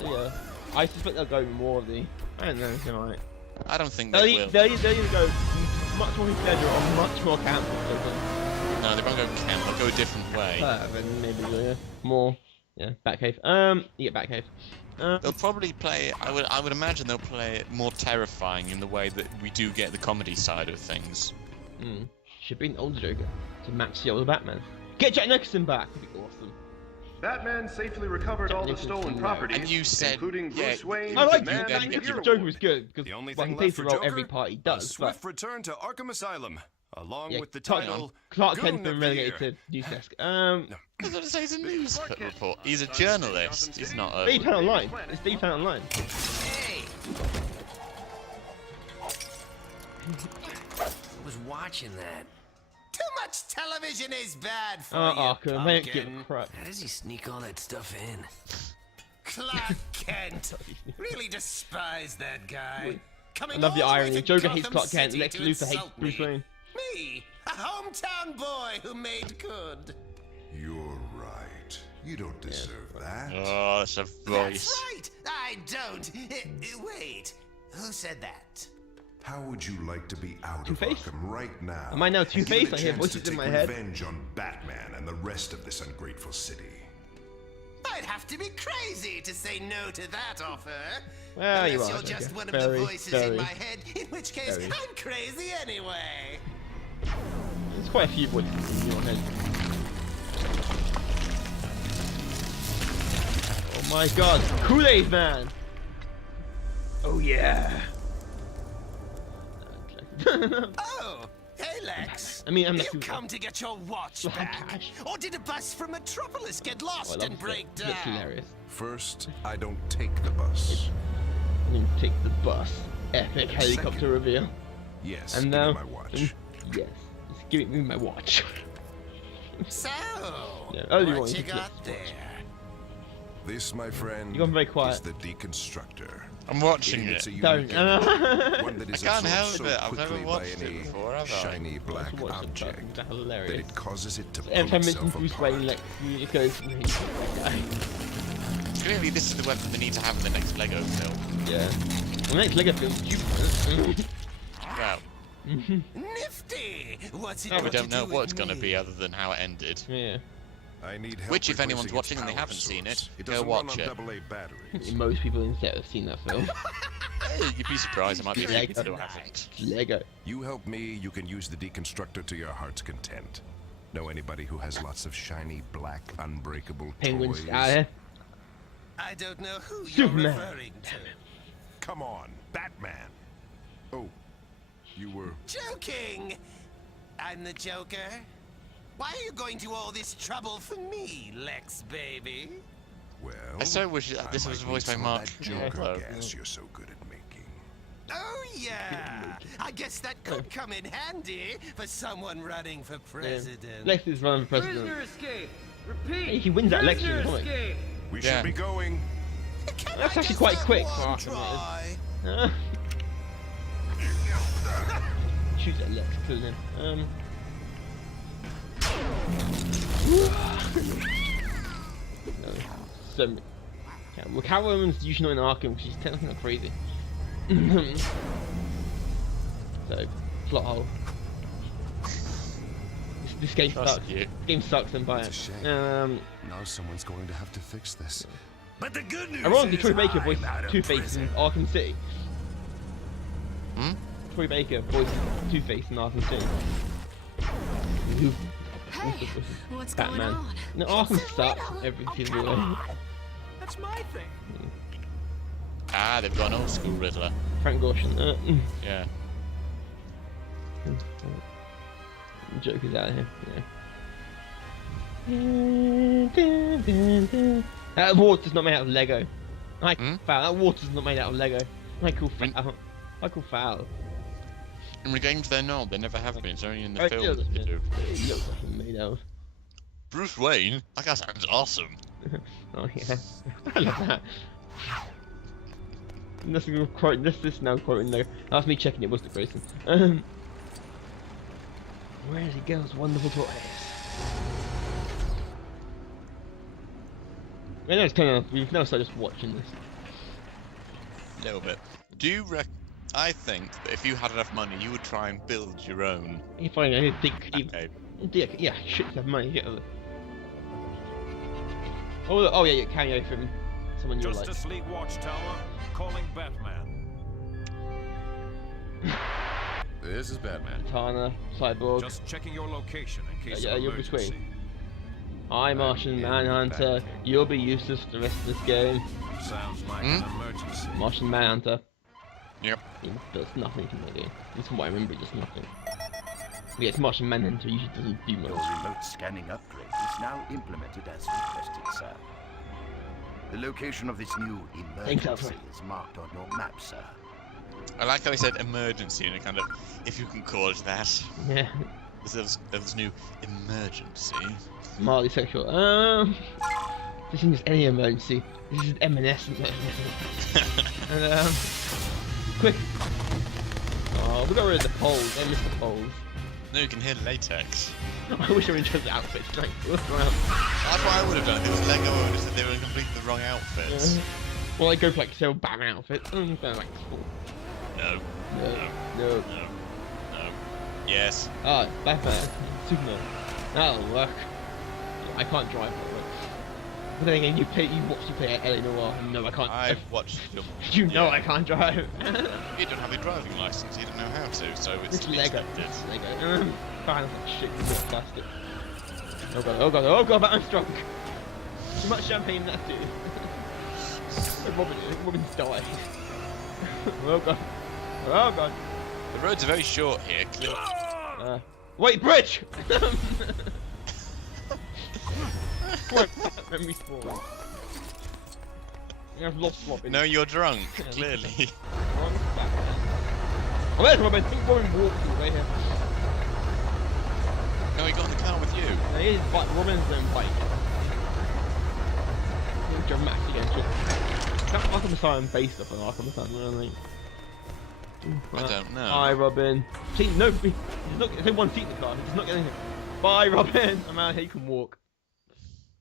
Yeah. I suspect they'll go more of the. I don't know, they might. I don't think They'll they either, will. they'll either go much more Heath Ledger or much more Campbell. No, they won't go camp. They'll go a different way. Then maybe more. Yeah, Batcave. You get Batcave. They'll probably play. I would imagine they'll play it more terrifying in the way that we do get the comedy side of things. Should be an older Joker to match the older Batman. Get Jack Nicholson back. That'd be awesome. Batman safely recovered all the Technically, stolen no. property, And you said, including yeah, Bruce Wayne, I like Man, it. Yeah, and yeah, The Hero. Joker was good because The only well, he thing plays left the for role Joker, every part he a does. But swift return to Arkham Asylum, along yeah, with the Clark- title Clark Goon Kent's of been the relegated Year. to news desk. I was going to say he's a news report. He's a journalist. He's not a. Steve Fan Online. It's Steve Fan Online. Hey! I was watching that. Too much television is bad for you, Arkham, they don't give pumpkin. a crap. How does he sneak all that stuff in? Clark Kent! Really despise that guy. I love the irony. Joker hates Clark Kent. Lex Luthor hates Bruce Wayne. Me, a hometown boy who made good. You're right. You don't deserve that. Oh, that's a That's voice. right. I don't. Wait. Who said that? How would you like to be out Two-Face? of Arkham right now? Am I now and given Two-Face? a I hear chance voices to in take my head. Revenge on Batman and the rest of this ungrateful city. I'd have to be crazy to say no to that offer. Well, you Unless are, you're Joker. just one of Very, the voices very, in my head, in which case very. I'm crazy anyway. There's quite a few voices in your head. Oh my god, Kool-Aid Man! Oh yeah! Oh, hey Lex. I mean, I'm You not too come to get your watch Well, back? gosh. Or did a bus from Metropolis get Oh, lost I love and it. break It's down? hilarious. First, I don't take the bus. And then take the bus. Epic helicopter reveal. Yes, And give now, me my watch. yes, just give me my watch. So, Yeah, early what on, you you could got just there? This, my friend, You're gone very quiet. is the Deconstructor. I'm watching It's it. a Don't. unique entity, one that I is can't absorbed help so it. I've never quickly by watched any it before, have I? shiny black Watch them, object they're that hilarious. it causes it to pull Every time I mention itself Bruce apart. Wayne, Lex, it goes, Clearly, this is the weapon they need to have in the next Lego film. yeah. The next Lego film's cute. Well, Nifty! What's it we got don't to know do what it's with going to me? be other than how it ended. Yeah. I need help Which, if anyone's replacing watching its and they power haven't seen source. it, go doesn't watch run it. on AA batteries. Most people in the set have seen that film. You'd be surprised. There might be a few Lego. people who haven't. Lego. You help me, you can use the Deconstructor to your heart's content. Know anybody who has lots of shiny, black, unbreakable Penguins toys? out here. I don't know who Superman. you're referring to. Come on, Batman. Oh, you were... Joking! I'm the Joker. Why are you going to all this trouble for me, Lex baby? Well... I so wish I this was might voiced need by some of Mark that Joker Ruffalo. gas you're so good at making. Oh yeah! I guess that could come in handy for someone running for president. Lex is running for president. escape. Repeat. Hey, he wins that election, doesn't he? escape. We Yeah. should be going. Can That's I actually just quite have quick one for Arkham, try? Uh, shoots at Lex, killing him. No, so, yeah, well, Catwoman's usually not in Arkham, she's technically not crazy. So, plot hole. This game Trust sucks. you. This game sucks and buy It's a it. shame. Now someone's going to have to fix this. But the good news Ironically, is Troy Baker I'm voiced out of Two-Face in prison. Arkham City. Hmm? Troy Baker voiced Two-Face in Arkham City. Hey, what's Batman. going on? No, Arkham sucks every single way. That's my thing. Ah, they've got an old school Riddler. Frank Gorshin. Yeah. Joker's out of here. Yeah. That water's not made out of Lego. I call foul. That water's not made out of Lego. I call foul. I call foul. In the games they're not, they never have been, it's only in the Oh, film it that they do. It looks like it's made out of. Bruce Wayne? That guy sounds awesome. Oh yeah, I love that. This is quote. This is now quoting though. That's me checking it was the Grayson. Where is he goes? Wonderful toys. I know it's kind of. We've now started just watching this. A little bit. Do you I think that if you had enough money, you would try and build your own If I didn't think. Batcave. Yeah, shit, have money. Yeah. Oh yeah, cameo from someone you like. Justice League Watchtower, calling Batman. This is Batman. Katana, Cyborg. Just checking your location in case Yeah, of you're emergency. between. I'm Martian Manhunter. You'll be useless for the rest of this game. Sounds like an emergency. Martian Manhunter. Yep. He does nothing in the game. That's from what I remember, he does nothing. Yeah, it's Martian Manhunter, he usually doesn't do Your much. remote scanning upgrade is now implemented as requested, sir. The location of this new Thanks, emergency Alfred. is marked on your map, sir. I like how he said emergency and a kind of, if you can call it that. Yeah, There's new emergency. mildly sexual. This isn't just any emergency. This is an M&S emergency. And quick. Oh, we got rid of the poles. I missed the poles. No, you can hear latex. I wish I were interested in outfits. Like, look around. That's what I would have done. If it was Lego, I would have said they were in completely the wrong outfits. Well, I go for like several Batman outfits. They're like, No. no. No. Yes. Ah, Batman, Superman. That'll work. I can't drive that way. But then again, you watch you play at LA Noire. No, I can't. I've watched them. You know yeah. I can't drive. You don't have a driving license, you don't know how to, so it's It's Lego. expected. It's Lego. Fine, like shit, you bit of plastic. Oh god, oh god, oh god, Batman's drunk. Too much champagne, that dude. Robin's died. Oh god. Oh god. The roads are very short here, clearly. Wait, bridge! What? Memory spawn. I've lost Robin. No, you're drunk, clearly. Oh, there's Robin. I think Robin walked all the way here. No, he got in the car with you. No, he is bike. Robin's own bike. He's dramatic against it. That Arkham Asylum based off on Arkham Asylum, really. I don't know. Bye, Robin. See, no, he's not. There's only one seat in the car. He's not getting it. Bye, Robin. I'm out here. You can walk.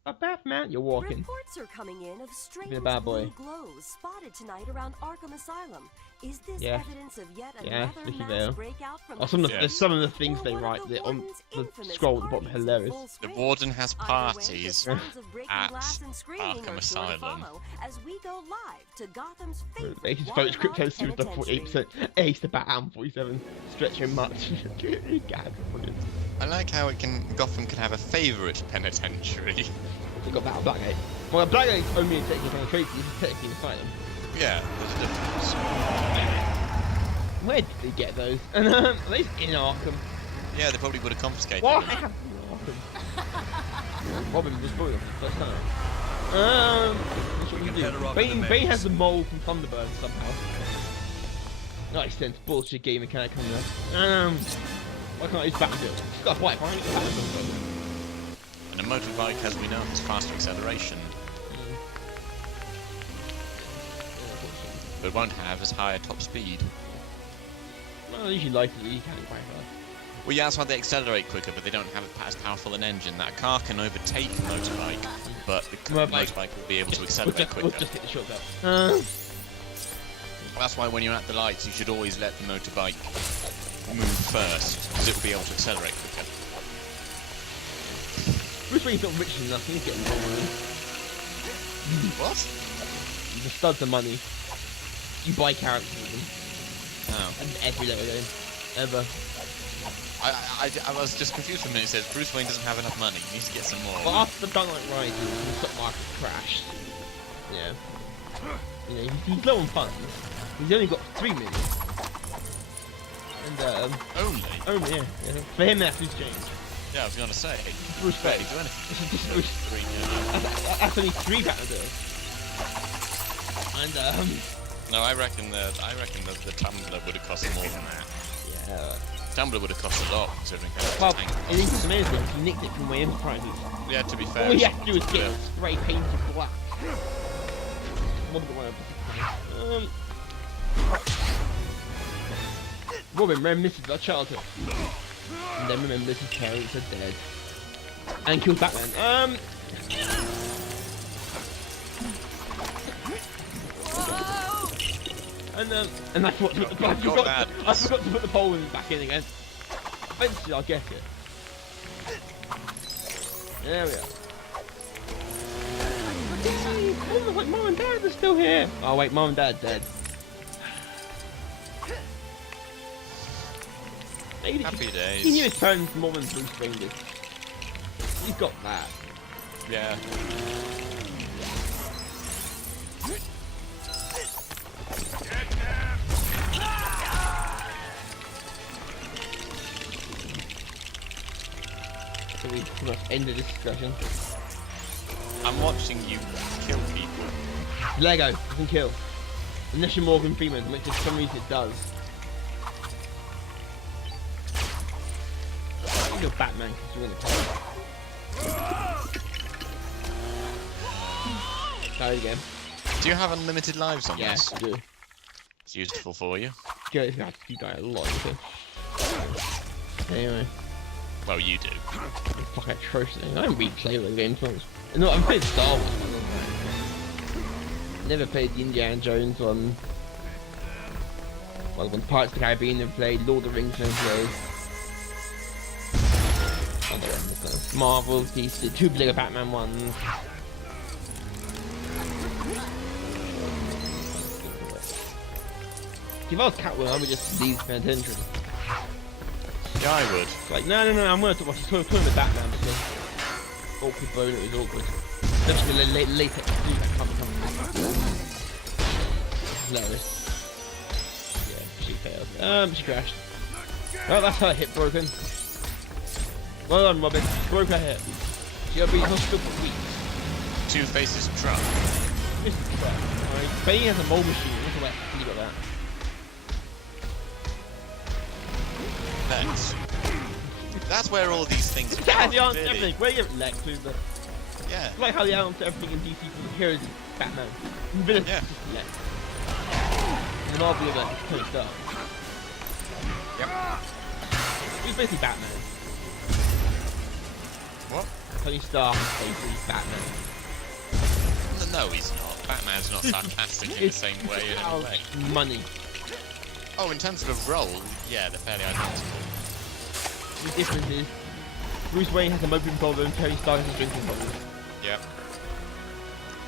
A Batman, you're walking. Reports are coming in of strange Being a bad boy. blue glows spotted tonight around Arkham Asylum. Is this Yeah. evidence of yet Yeah, another Vicky mass Vale. breakout from Oh, some of the the, Yeah. some of the things or they one of write the on warden's the infamous scroll at the bottom, parties in hilarious. full The swing? warden has Either way, the parties sounds of breaking at glass and screaming Arkham are sure to Asylum. follow as we go live to Gotham's His favorite vote script waterlogged has to with the penitentiary. 48%. Ace the Batman 47. Stretching much. Gag. I like how Gotham can have a favourite penitentiary. They got Battle Blackgate. Well, Blackgate's only a technical penetration. This is technically an asylum. Yeah, there's a difference. Where did they get those? And are they in Arkham? Yeah, they probably would have confiscated Why? them. Arkham. Robin was spoiled first time. That's what we can do. head her off in the Bane has maze. the mole from Thunderbird somehow. That makes sense. Bullshit game mechanic on there. Why can't I use Batmobile? It's got a bike. Why can't I use Batmobile? And a motorbike, as we know, has faster acceleration, but won't have as high a top speed. Well, usually lighter, you can quite fast. Well, yeah, that's why they accelerate quicker, but they don't have as powerful an engine. That car can overtake a motorbike, but the motorbike will be able to accelerate quicker. We'll just hit the shortcut. That's why when you're at the lights, you should always let the motorbike move first, because it will be able to accelerate quicker. Bruce Wayne's not rich enough, he's getting more money. What? The studs of money. You buy characters with them. Oh. And every little game. Ever. I was just confused for a minute. It says Bruce Wayne doesn't have enough money. He needs to get some more. Well, after the Dark Knight Rises, the stock market crashed. Yeah. You know, he's low on funds. He's only got 3 million. And, Only, yeah. For him, that's his change. Yeah, I was going to say. Bruce Wayne. Do anything. This is just Bruce. That's only 3 better do. And, No, I reckon the Tumbler would have cost more than that. yeah. Tumbler would have cost a lot, considering how Well, tank. it is amazing. He nicked it from Wayne Enterprises. Yeah, to be fair. All he had to do was get it spray painted black. Robin reminisces our childhood. And then remembers his parents are dead. And kills Batman. And I forgot to put the I forgot to put the pole back in again. Eventually I'll get it. There we are. Oh, like Mum and Dad are still here. Oh wait, Mum and Dad dead. Happy days. He knew his parents more than Bruce Wayne did. He's got that. Yeah. So we pretty much ended this discussion. I'm watching you kill people. Lego, you can kill. Unless you're Morgan Freeman, which for some reason it does. You're Batman because you're in the car. Try it again. Do you have unlimited lives on Yes, this? I do. It's useful for you. Yeah, you die a lot, too. Anyway. Well, you do. Fuck atrocious. I don't really play those games once. No, I've played Star Wars. Never played the Indiana Jones one. Well, when Pirates of the Caribbean never played, Lord of the Rings never played. Marvel, DC, the 2 Lego Batman ones. If I was Catwoman, I would just leave penitentiary. Yeah, I would. Like, no, I'm gonna talk with Batman because awkward bone, it was awkward. Especially the latex suit that come. Hilarious. Yeah, she failed. She crashed. Oh, that's her hip broken. Well done, Robin. Broke her hip. She'll be in hospital for weeks. Two-Face's truck. This is crap. Alright, Bane has a mole machine. Look at that. You got that. Lex. That's where all these things are. Yeah, the answer to really. everything. Where you have Lex, Luthor. Yeah. It's like how the answer to everything in DC from the heroes is Batman. And villains Yeah. is just Lex. And Marvel is like Tony Stark. Yep. He's basically Batman. What? Tony Stark is basically Batman. No, he's not. Batman's not sarcastic in the same way in any way. Money. Oh, in terms of a role, yeah, they're fairly identical. The difference is Bruce Wayne has a moping problem, Tony Stark has a drinking problem. Yep.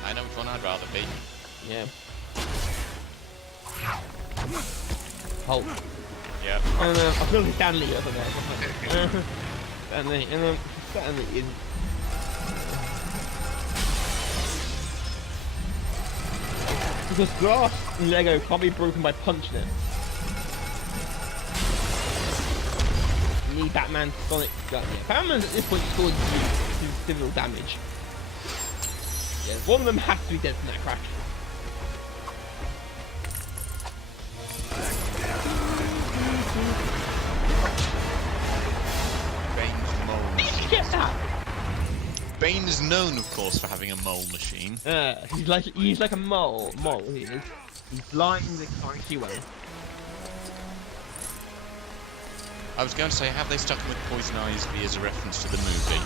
I know which one I'd rather be. Yeah. Hulk. Yep. And I feel like Stanley over there. Stanley, and Stanley is. Because glass in Lego can't be broken by punching it. You need Batman's sonic gun. Yeah, Batman's at this point scored 2 civil damage. Yeah, one of them has to be dead from that crash. Bane's mole. Did you get that? Bane's known, of course, for having a mole machine. He's like a mole. He is. He's blind and can't see well. I was going to say, have they stuck him with Poison Ivy as a reference to the movie?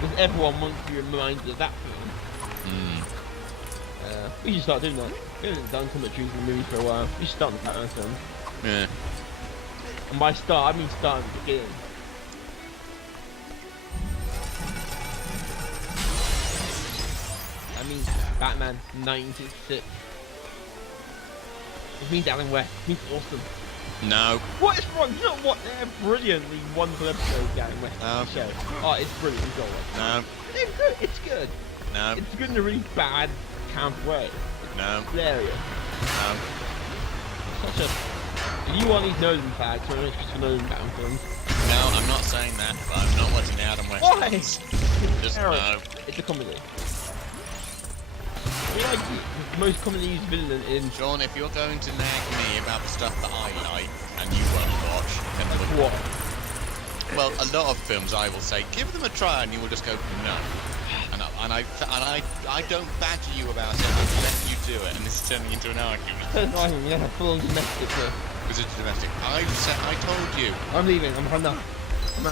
Because everyone wants to be reminded of that film. We should start doing that. We haven't done commentaries in movies for a while. We should start with Batman films. Yeah. And by start, I mean start at the beginning. I mean Batman 96. It means Alan West. It means awesome. No. What is wrong? You know what? They're brilliantly wonderful episode of Alan West show. Oh, it's brilliant. You've got to watch it. No. It's good. It's good. No. It's good in a really bad, camp way. No. It's hilarious. No. Such a... If you want these Nolan facts, or Christopher Nolan Batman films... No, I'm not saying that, but I'm not watching the Adam West Why? films. Just Eric, no. It's a comedy. You're like the most commonly used villain in... Sean, if you're going to nag me about the stuff that I like, and you won't watch, then look. What? Well, a lot of films I will say, give them a try, and you will just go, no. And I don't badger you about it, I let you do it, and this is turning into an argument. You have a full domestic here. Because it's domestic. I told you. I'm leaving, I'm not.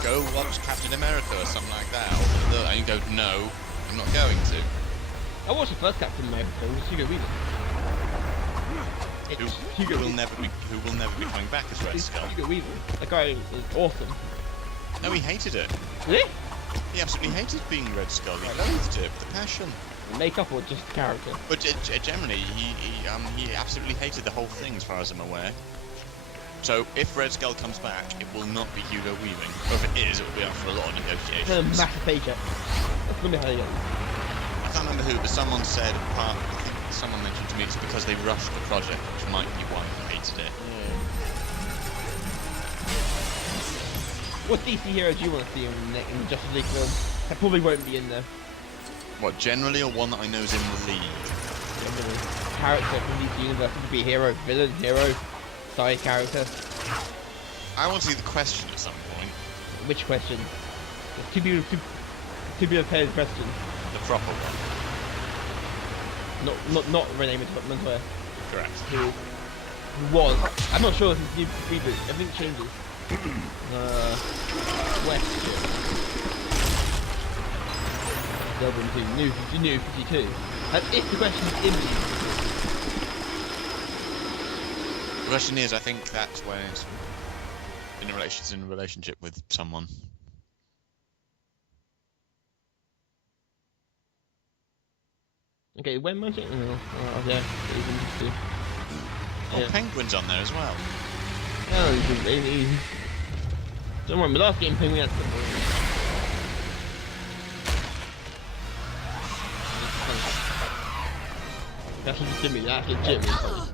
Go watch Captain America or something like that, and you go, no, I'm not going to. I watched the first Captain America film, it was Hugo Weaving. Who will never be coming back as Red Skull. Hugo Weaving. That guy is awesome. No, he hated it. Really? He absolutely hated being Red Skull. He loathed it with a passion. Makeup or just character? But generally, he absolutely hated the whole thing, as far as I'm aware. So if Red Skull comes back, it will not be Hugo Weaving. Or if it is, it will be up for a lot of It's a negotiations. massive paycheck. That's gonna be how you get it. I can't remember who, but someone said, I think someone mentioned to me it's because they rushed the project, which might be why he hated it. What DC hero do you want to see in the Justice League film? That probably won't be in there. What, generally, or one that I know is in the league? Generally. Character from DC Universe could be hero, villain, hero, side character. I want to see the question at some point. Which question? To be prepared question. The proper one. Not Renee Montoya. Correct. Who was? I'm not sure if it's new reboot. Everything changes. West. Delve into new 52. And if the question is in The question is, I think that's where it's in a relationship with someone. Okay, when was it? Oh, yeah, even just to. Oh, Penguin's on there as well. Oh, he's don't worry, my last game Penguin had some. That's legitimate, that's legitimate.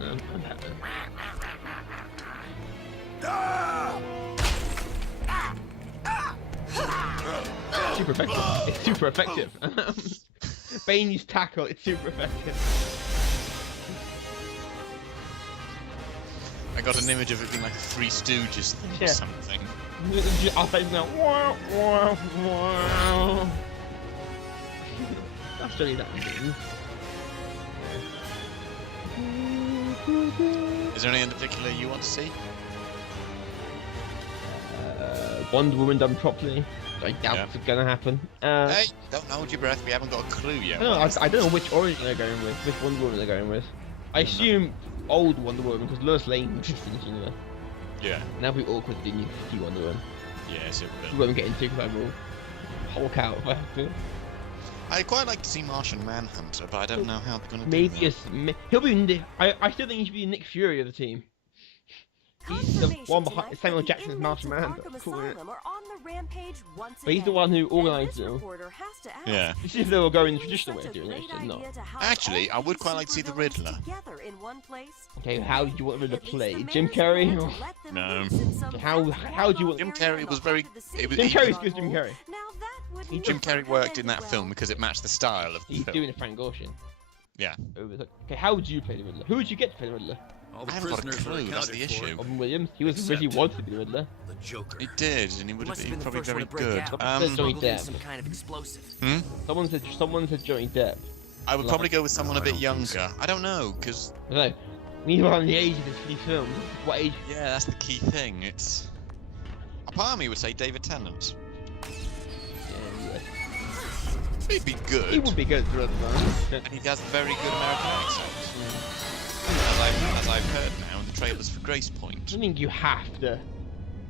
I'm happy. Super effective. It's super effective. Bane's tackle, it's super effective. I got an image of it being like a Three Stooges thing or something. Our face now. Wow, wow, wow. I'll show you that again. Is there any in particular you want to see? Wonder Woman done properly. I doubt it's gonna happen. Hey, don't hold your breath. We haven't got a clue yet. I don't know which origin they're going with. Which Wonder Woman they're going with. I assume old Wonder Woman because Lois Lane was finished anyway. Yeah. Now it'll be awkward to do new 50 Wonder Woman. Yes, it We will. won't get into because I will Hulk out if I have to. I'd quite like to see Martian Manhunter, but I don't know how they're going to do Maybe that. he'll be in the. I still think he should be Nick Fury of the team. He's the one behind Samuel Jackson's Martian Manhunter. Cool, isn't it? But he's the one who organised it all. Yeah. You see if they were going the traditional way of doing it, they're not. Actually, I would quite like to see the Riddler. Okay, how do you want Riddler to play? Jim Carrey? No. How do you want... Jim Carrey was very... Jim Carrey's good, Jim Carrey. Jim Carrey worked in that film because it matched the style of the He's film. doing a Frank Gorshin. Yeah. Okay, how would you play the Riddler? Who would you get to play the Riddler? All the I haven't got a prisoners are clue, that's accounted the for. issue. Robin Williams? He was originally wanted to be the Riddler. The Joker. He did, and he would have Must have been been the probably first one very to break good. out. Johnny Smuggled in Depp. some kind of explosive. Someone said Johnny Depp. I would probably go with someone a bit I don't think so. younger. I don't know, because... I don't know. Meanwhile, on the age of these films, what age? Yeah, that's the key thing. It's a part of me would say David Tennant. Yeah, He'd be good. he would be good for us, man. And he has a very good American accent. As I've heard now in the trailers for Grace I Point. don't think you have to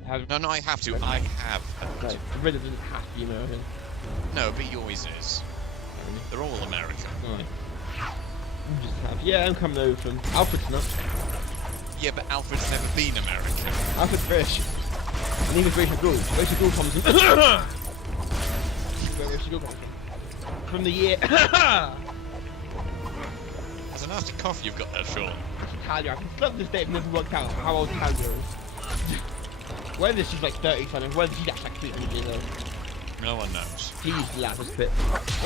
have. No, I have to. I have heard. No, the Riddler doesn't have to be American. No, but he always is. They're all American. Alright. You just have. Yeah, I'm coming over from Alfred's not. Yeah, but Alfred's never been American. Alfred's British. And even Rachel Gould. Rachel Gould comes from. Where Rachel Gould comes from? From the year. That's a nasty cough you've got there, Sean. Talia. I can still to this day I've never worked out how old Talia is. Whether she's like 30 something, whether she's actually like 300 years old. No one knows. He's the latter bit.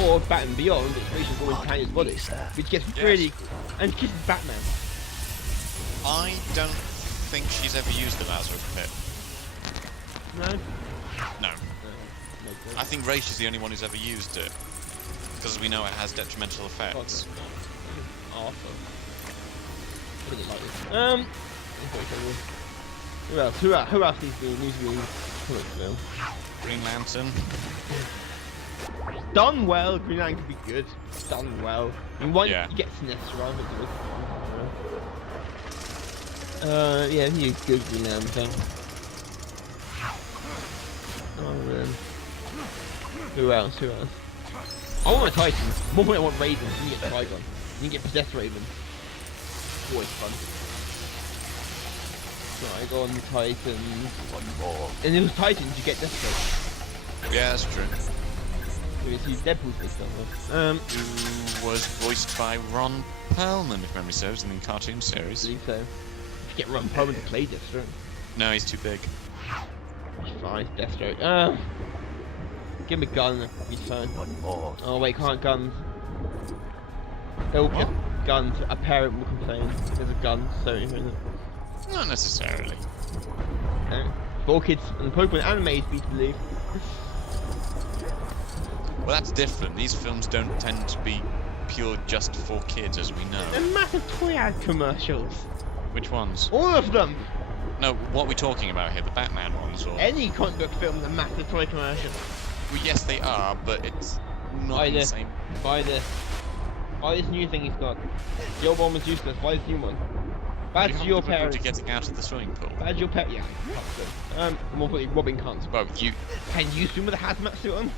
Or Batman Beyond, it's Rachel Gould in Tanya's body. Which gets really. And kisses Batman. I don't think she's ever used the Lazarus Pit. No? No. I think Raish is the only one who's ever used it. Because we know it has detrimental effects. Awesome. Put it like this. Who else needs to be comic film? Green Lantern. Done well, Green Lantern could be good. Done well. I mean, once Yeah. you get Sinestro out of it. Yeah, he's good Green Lantern. Who else? I want a Titan. More than I want Raven. You can get Trigon. You can get Possessed Raven. Always fun. Trigon, Titans. One more. And in those Titans, you get Deathstroke. Yeah, that's true. You see Deadpool's based on that. Who was voiced by Ron Perlman, if memory serves, in the cartoon I series. believe so. You get Ron Perlman to play Deathstroke. No, he's too big. That's fine, Deathstroke. Give him a gun, it'll be fine. One more. Oh wait, can't guns. They'll get guns. A parent will complain. There's a gun, so you know. Not necessarily. For kids and Pokemon animated, be to believe. Well, that's different. These films don't tend to be pure just for kids, as we know. They're massive toy ad commercials. Which ones? All of them. No, what are we talking about here? The Batman ones, or? Any comic book film is a massive toy commercial. Well, yes, they are, but it's not the same. Buy this. Buy this new thing he's got. The old one was useless. Buy this new one. Badge You your haven't parents. to getting out of the swimming pool. Badge your pet. Yeah. More importantly, Robin can't. Well, Can you swim with a hazmat suit on?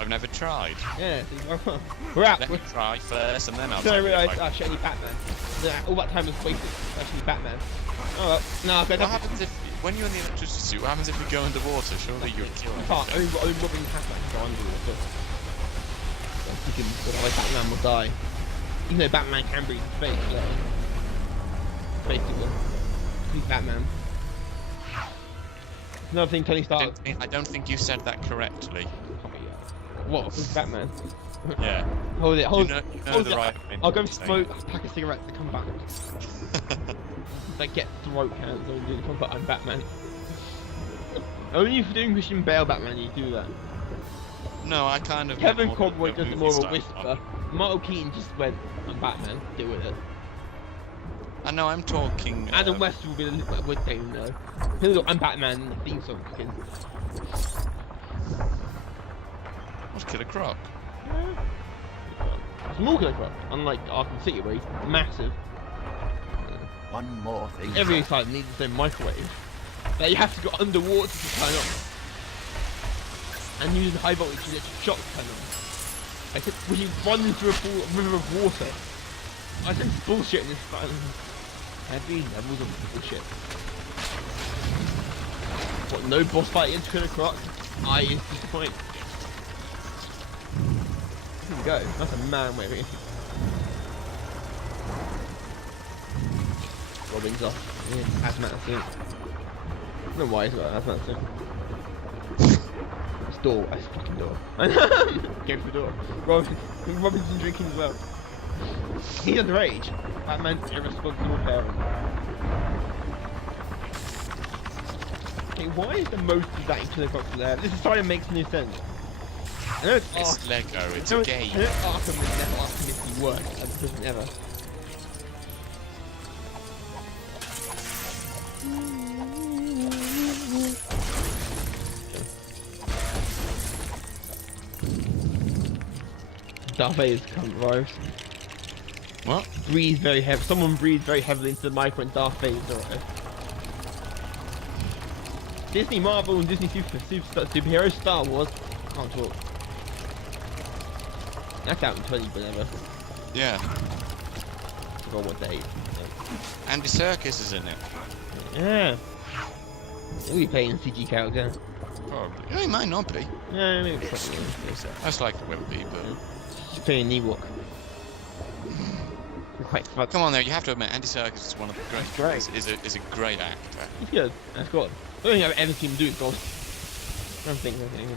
I've never tried. Yeah. We're out. Let me try first, and then I'll. Then I tell you if realised, shit, I need Batman. All that time was wasted. I actually need Batman. Oh well. No, I've got What happens if, when you're in the electricity suit, what happens if you go underwater? Surely you'll kill You can't. everything. Only Robin has that to go underwater. Otherwise Batman will die. Even though Batman can breathe in space, so... Basically. He's Batman. Another thing Tony Stark... I don't think you said that correctly. What? He's Batman. Yeah. Hold it, hold You know hold the it. right I'll go thing to say. smoke a pack of cigarettes and come back. Like get throat cancer and do the but I'm Batman. Only if you're doing Christian Bale Batman you do that. No, I kind of. Kevin meant more Conroy the does movie more of a style whisper. one. Michael Keaton just went, I'm Batman, deal with it. I know, I'm talking. Adam West will be the would they know. He'll go, I'm Batman and the theme song fucking. What's Killer Croc? It's more Killer Croc, unlike Arkham City where he's massive. One more thing. Every side needs its own microwave. That you have to go underwater to turn on. And use the high voltage electric shock to turn on. I said, when you run into a river of water. I said bullshit in this film. Heavy levels of bullshit. What, no boss fight against Killer Croc? I is disappointed. There you go, that's a man waving. Robin's off. Yeah, hazmat suit. I don't know why he's got a hazmat suit. It's door, it's fucking door. Go for the door. Robin's been drinking as well. He's underage. Batman's irresponsible parent. Okay, why is the most of that in Killer Croc there? This is starting to make no sense. I know it's It's Arkham. Lego, it's I know a game. I know Arkham is never Arkham is the worst as a prison ever. Darth Vader's come arrives. What? Breathe very heavy. Someone breathed very heavily into the mic when Darth Vader's arrived. Disney, Marvel, and Disney superhero Star Wars. Can't talk. That's out in 20 whatever. Yeah. Forgot what date. Andy Serkis is in it. Yeah. He'll be playing a CG character. Probably. Yeah, he might not be. Yeah, maybe probably. Most likely will be, but... He's playing an Ewok. Quite fun. Come on, though, you have to admit, Andy Serkis is one of the Great. is a great actor. He's good. That's good. I don't think I've ever seen him do it, God. I don't think anything.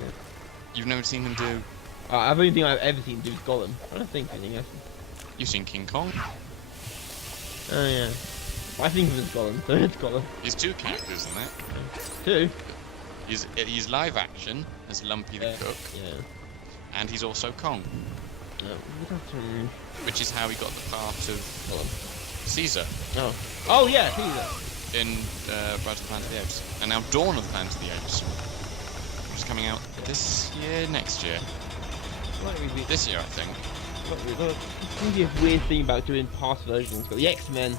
You've never seen him do... I've only thing I've ever seen do is Gollum. I don't think anything else. You've seen King Kong? Oh yeah. I think of it as Gollum, so it's Gollum. He's two characters in that. Two? He's live action as Lumpy the Cook, Yeah. and he's also Kong, which is how he got the part of Gollum. Caesar Oh. Oh yeah, Caesar. in Rise of the Planet of the Apes, and now Dawn of the Planet of the Apes, which is coming out this year, next year, this year I think. The weird thing about doing past versions. Got the X-Men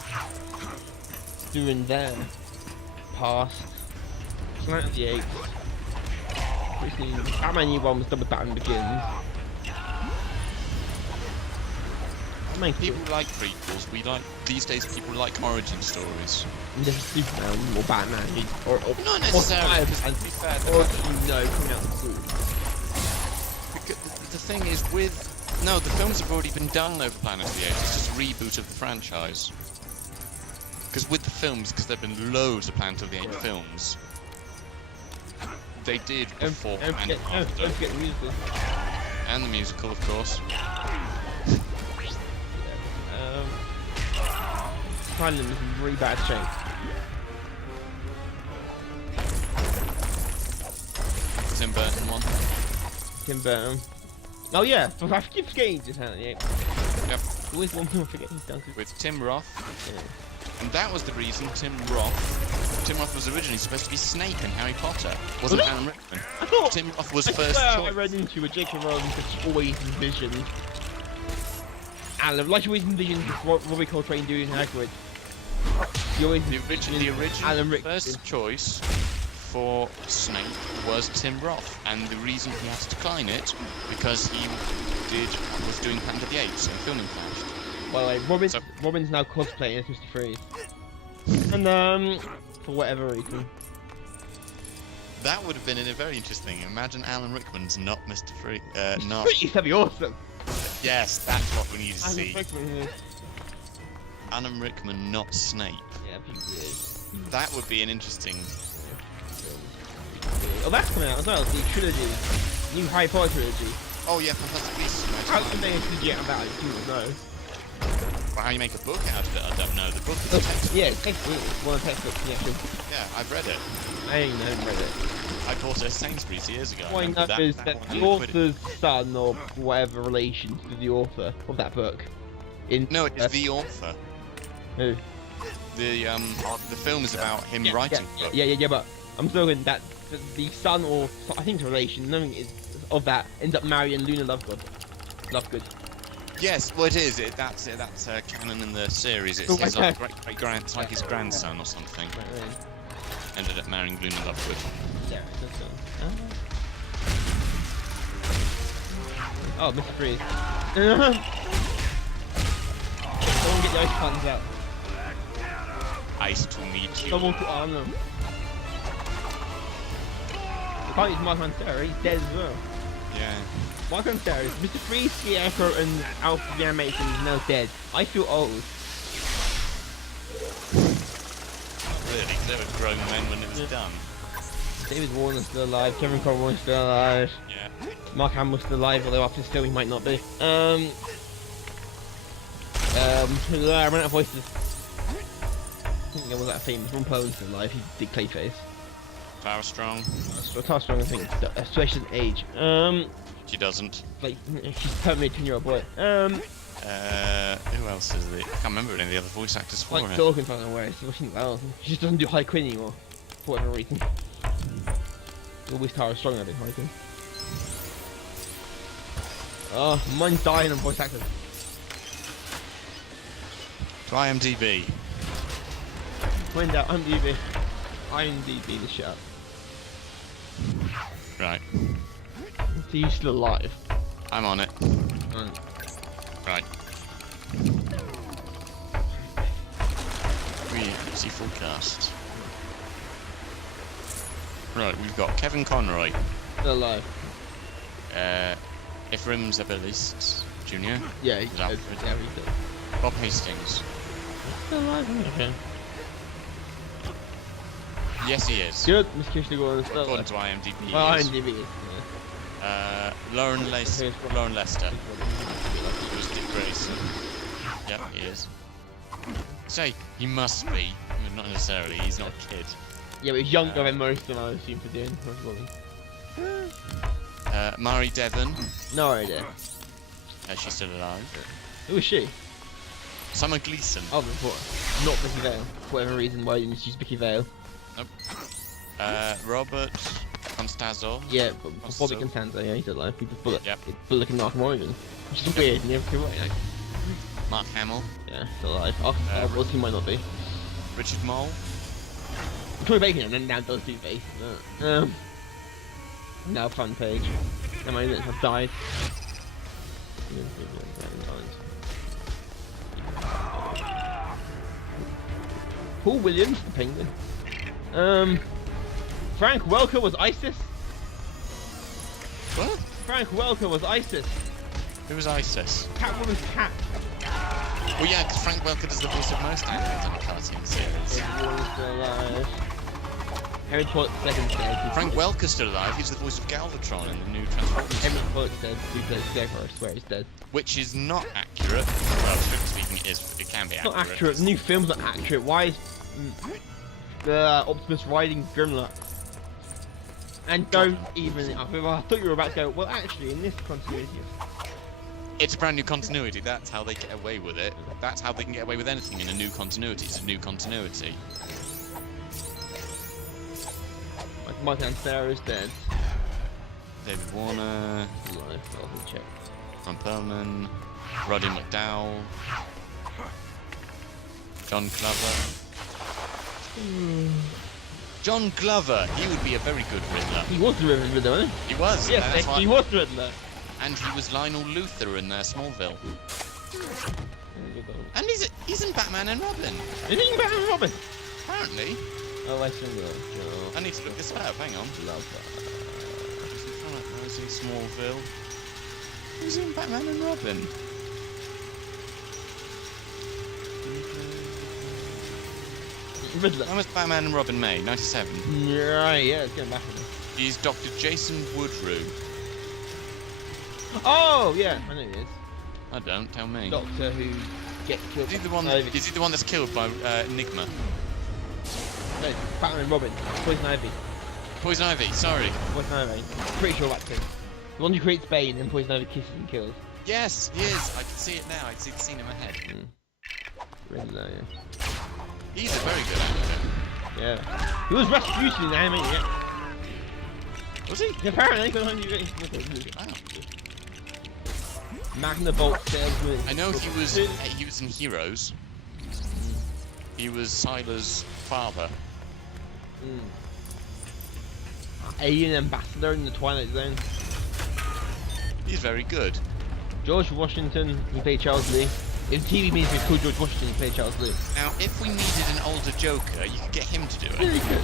doing their past. Planet of the Apes. Batman Year One was done with Batman Begins. People like prequels. These days people like origin stories. There's Superman or Batman or Not necessarily. and To be fair, or coming out of school. the thing is with the films have already been done over Planet of the Apes. It's just a reboot of the franchise. Because with the films, because there've been loads of Planet of the Apes films, they did before and after. Don't forget the musical. And the musical, of course. Asylum is in really bad shape. Tim Burton one. Tim Burton. Oh yeah, I keep forgetting this Planet of the Apes. Yep. Always one more forget he's done. With Tim Roth. Yeah. And that was the reason Tim Roth was originally supposed to be Snape in Harry Potter. Wasn't Was it? Alan Rickman. I thought Tim Roth was I first swear I choice. read into a J.K. Rowling just always envisioned Alan, like you always envisioned Robbie Coltrane doing Hagrid. You always The original Alan Rickman. first choice for Snape was Tim Roth, and the reason he had to decline it because he was doing Planet of the Apes and filming clashed. By the way, Robin's now cosplaying as Mr. Freeze. And for whatever reason. That would have been very interesting. Imagine Alan Rickman's not Mr. Freeze. Not. Freeze, that'd be awesome. Yes, that's what we need to Alan see. Rickman is. Alan Rickman, not Snape. Yeah, that'd be weird. That would be an interesting. Oh, that's coming out as well. The trilogy, new Harry Potter trilogy. Oh yeah, Fantastic Beasts. How can they actually get about it? You don't know. Well, how you make a book out of it, I don't know. The book is a text. Yeah, textbook. It's one of the textbooks. Yeah, Yeah, I've read it. I ain't never read it. I bought it at Sainsbury's years ago. What I know is that the author's son or whatever relation to the author of that book. No, it's the author. Who? The film is about him writing the book. Yeah, but I'm talking that the son or I think it's a relation, nothing is of that ends up marrying Luna Lovegood. Yes, well it is. That's canon in the series. It's his like it's like his grandson or something. Ended up marrying Luna Lovegood. Yeah, that's so. Oh, Mr. Freeze. Someone get the ice puns out. Ice to meet you. Someone put on them. You can't use Mark Mancera, he's dead as well. Yeah. Mark Mancera, Mr. Freeze, Scarecrow, and Alpha the Animation is now dead. I feel old. Really, they were grown men when it was done. David Warner's still alive, Kevin Conroy's still alive. Yeah. Mark Hamill's still alive, although after still he might not be. I ran out of voices. I think there was that famous Ron Perlman's still alive, he did Clayface. Tara Strong. Tara Strong, I think, especially age. She doesn't. Like, she's permanently a 10-year-old boy. Who else is it? I can't remember any of the other voice actors for Like it. Dawkins, I don't know where it's wasn't well. She just doesn't do High Queen anymore. For whatever reason. Always Tara Strong, I think, High Queen. Oh, mine's dying on voice actors. To IMDb. Find out, IMDb the shit up. Right. So you still alive? I'm on it. Right. Right. We see full cast. Right, we've got Kevin Conroy. Still alive. Ephraim Zebelist Jr. Yeah, he's Is dead. Alfred. Yeah, he's dead. Bob Hastings. Still alive, isn't he? Okay. Yes, he is. Good, Miss Kirsten Gordon still According alive. to IMDb. Well, he is. IMDb is, Lauren Lester. Lauren Lester. yeah. It was Dick Grayson. Yep, he is. Say, he must be. I mean, not necessarily, he's not a kid. Yeah, but he's younger than most of them, I assume, for doing. Mari Devon. No idea. She's still alive. Who is she? Summer Gleason. Oh, before. Not Vicky Vale. For whatever reason, why didn't you use Vicky Vale? Nope. Robert Constazzo. Yeah, but Constazzo. Bobby Constanza, yeah, he's alive. People bullet. Yep. Bullet and Mark Morgan. Which is weird, and everything right, like, Mark Hamill. yeah, still alive. Oh, well, he might not be. Richard Mole. Troy Bacon, and then now does do face. Now fun page. And my units have died. Paul Williams, the Penguin. Frank Welker was ISIS. What? Frank Welker was ISIS. Who was ISIS? Catwoman's cat. Well, yeah, because Frank Welker does the voice of most animals in a cartoon series. Everyone's still alive. Harry Potter second dead. Frank Welker's still alive. He's the voice of Galvatron in the new Transformers. Every Potter dead. Who plays Scarecrow? I swear he's dead. Which is not accurate. Well, strictly speaking, it is. It can be It's accurate. not accurate. The new film's not accurate. Why is Optimus riding Grimlock? And don't even. I thought you were about to go. Well, actually, in this continuity, It's a brand new continuity. That's how they get away with it. That's how they can get away with anything in a new continuity. It's a new continuity. Mike Ansara is dead. David Warner, Alive. I'll check. Ron Perlman, Roddy McDowell, John Glover. John Glover, he would be a very good Riddler. He was the Riddler, wasn't he? He was. Yes, that's why- he was the Riddler. And he was Lionel Luthor in Smallville. And he's in Batman and Robin. Is he in Batman and Robin? Apparently. Oh, I think so. I need to look this up. Hang on. Love He's in Smallville. Who's in Batman and Robin? Riddler. When was Batman and Robin made? 97. Right, yeah, it's getting back on him. He's Dr. Jason Woodrue. Oh, yeah, I know he is. I don't. Tell me. Doctor who gets killed. Is he the one? by Ivy. Is he the one that's killed by Enigma? No, Batman and Robin. Poison Ivy. Poison Ivy. Sorry. Poison Ivy. Pretty sure that's him. The one who creates Bane and Poison Ivy kisses and kills. Yes, he is. I can see it now. I can see the scene in my head. Riddler, yeah. He's a very good actor. Yeah. He was Rasputin in the anime, yeah. Was he? Yeah, apparently, because I'm Wow. Magna Bolt salesman. I know he was in Heroes. He was Sila's father. Alien ambassador in the Twilight Zone. He's very good. George Washington, he played Charles Lee. If TV means we called George Washington, he played Charles Lee. Now, if we needed an older Joker, you could get him to do it. Really good.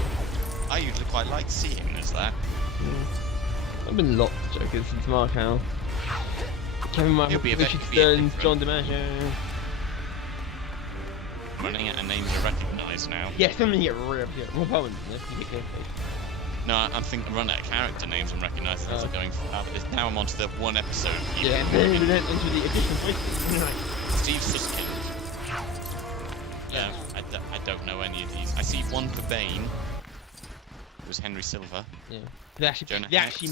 I usually quite like to see him as that. I've been lots of Jokers since Mark Hamill. Kevin Michael, He'll be a bit- Richard he'll be a Stearns, different- John DiMaggio. Running out of names I recognise now. Yeah, some of them get real. Yeah, Rob Owen, you get No, I'm thinking run out of character names I'm recognising as I'm going for. Now I'm onto the one episode. Yeah, and then into the additional voices. Steve Suskind. Yeah, I don't know any of these. I see one for Bane. It was Henry Silver. Yeah. They actually Jonah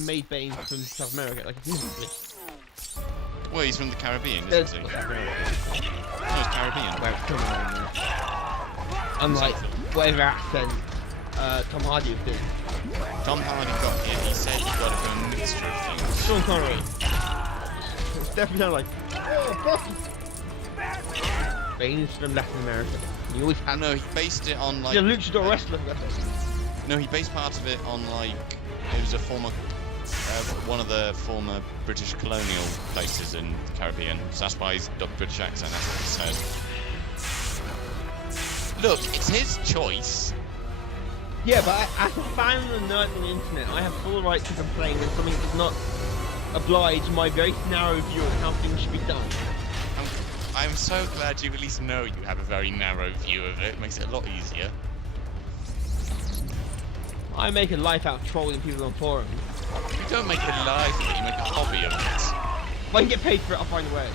made Bane from South America, like a movie. Well, he's from the Caribbean, isn't he? No, he's Caribbean. Where it's coming from. Unlike whatever accent Tom Hardy was doing. Tom Hardy got here, he said he got it from a mixture of things. Sean Connery. It's definitely sounded like, oh, Bucky. But he's from Latin America. He always had. No, he based it on like. He's a luchador wrestler. No, he based part of it on like it was a former, one of the former British colonial places in the Caribbean. So that's why he's got British accent. That's what he said. Look, it's his choice. Yeah, but as a fan of the nerd on the internet, I have full right to complain when something does not oblige my very narrow view of how things should be done. I'm so glad you at least know you have a very narrow view of it. It makes it a lot easier. I make a life out of trolling people on forums. You don't make a life of it, you make a hobby of it. If I can get paid for it, I'll find a way.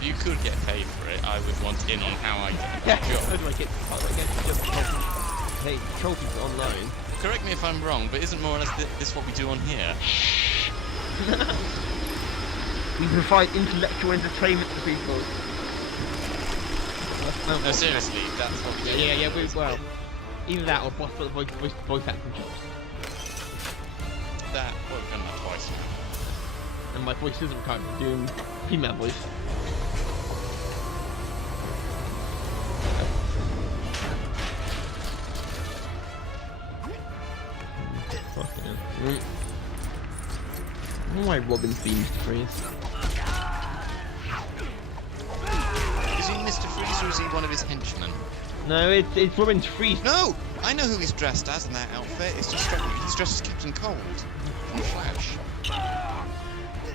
You could get paid for it. I would want in on how I get Yeah, that job. how do I get just hey, troll people online? Correct me if I'm wrong, but isn't more or less this what we do on here? We provide intellectual entertainment to people. No, seriously, that's what we do. Yeah, well, either that or voice acting jobs. That, well, we've done that twice. And my voice isn't kind of doing female voice. Why Robin themes to freeze? Is he Mr. Freeze or is he one of his henchmen? No, it's Robin freeze. No! I know who he's dressed as in that outfit. It's just he's dressed as Captain Cold from Flash.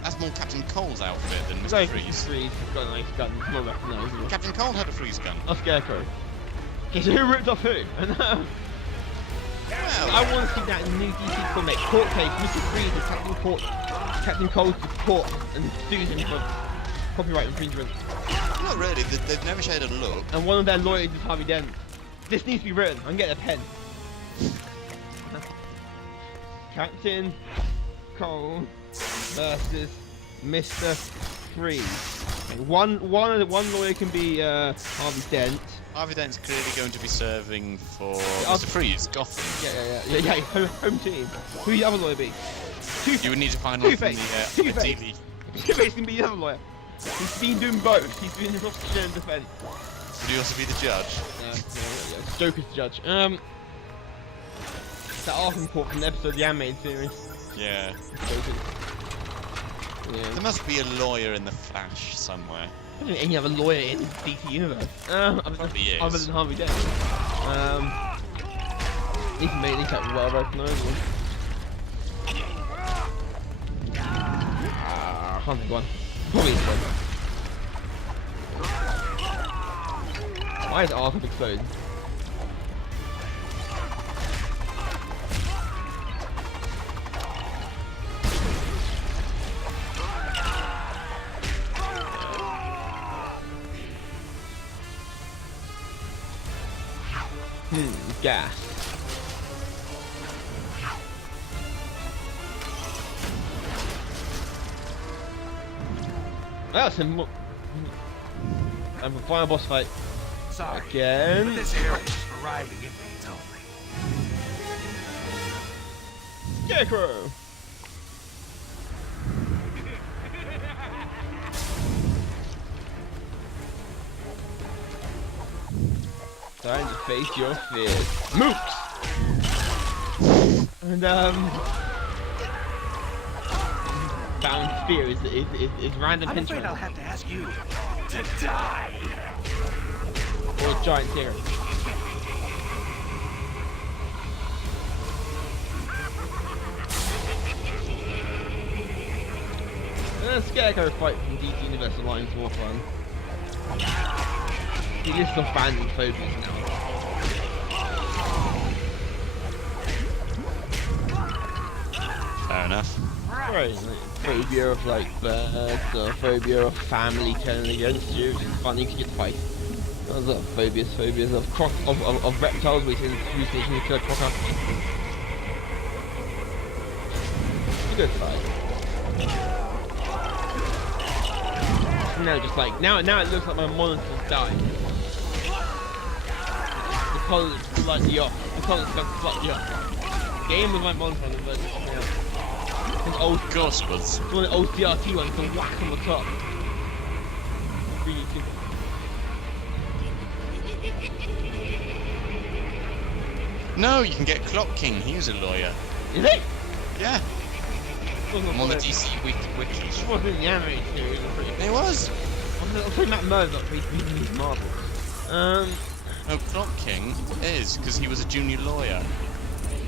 That's more Captain Cold's outfit than Mr. Like Freeze. Freeze has got a nice gun. It's not recognisable. Captain Cold had a freeze gun. A Scarecrow. Okay, so who ripped off who? Well, I want to see that new DC comic, Court Case, Mr. Freeze and Captain Cold to court and sues him for copyright infringement. not really. They've never showed a look. And one of their lawyers is Harvey Dent. This needs to be written. I'm getting a pen. Captain Cold versus Mr. Freeze. Okay, one lawyer can be Harvey Dent. Harvey Dent's clearly going to be serving for Mr. Freeze, Gotham. Yeah. Home team. Who's the other lawyer be? You would need to find one from the Two-Face. TV. Two-Face can be the other lawyer. He's been doing both. He's been the officer and defense. Would he also be the judge? Yeah. Joker's the judge. That Arkham Court from the episode of the animated series. Yeah. Joker. Yeah. There must be a lawyer in the Flash somewhere. I don't think any other lawyer in the DC universe. Probably is. Other than Harvey Dent. He's mainly kept well recognizable. Harvey one. Probably is one. Why is Arkham exploding? Gas. That's a final boss fight. Sorry, Again. but this area is for riding inmates only. Scarecrow. Time to face your fears. Mooks! And Bound Spear is random I'm afraid pinchman. I'll have to ask you to die. Or giant tiger. Scarecrow fight from DC Universe Alliance War Fun. He lists off banned and phobias now. Fair enough. Right, like, phobia of like birds, or phobia of family turning against you, which is funny because you get to fight. Other phobias of reptiles, which is usually to kill a crocker. It's a good fight. now just like now it looks like my monitor's died. The colour's slightly off. The colour's gone slightly off. Game with my monitor on the verge of popping out. This old Of course it was. it's one of the old CRT ones with the wax on the top. Really good. No, you can get Clock King. He was a lawyer. Is it? Yeah. I'm on the DC Wiki. It wasn't in the animated series, I'm pretty It was. I'll say Matt Murdock, but he's Marvel. No, Clock King is because he was a junior lawyer.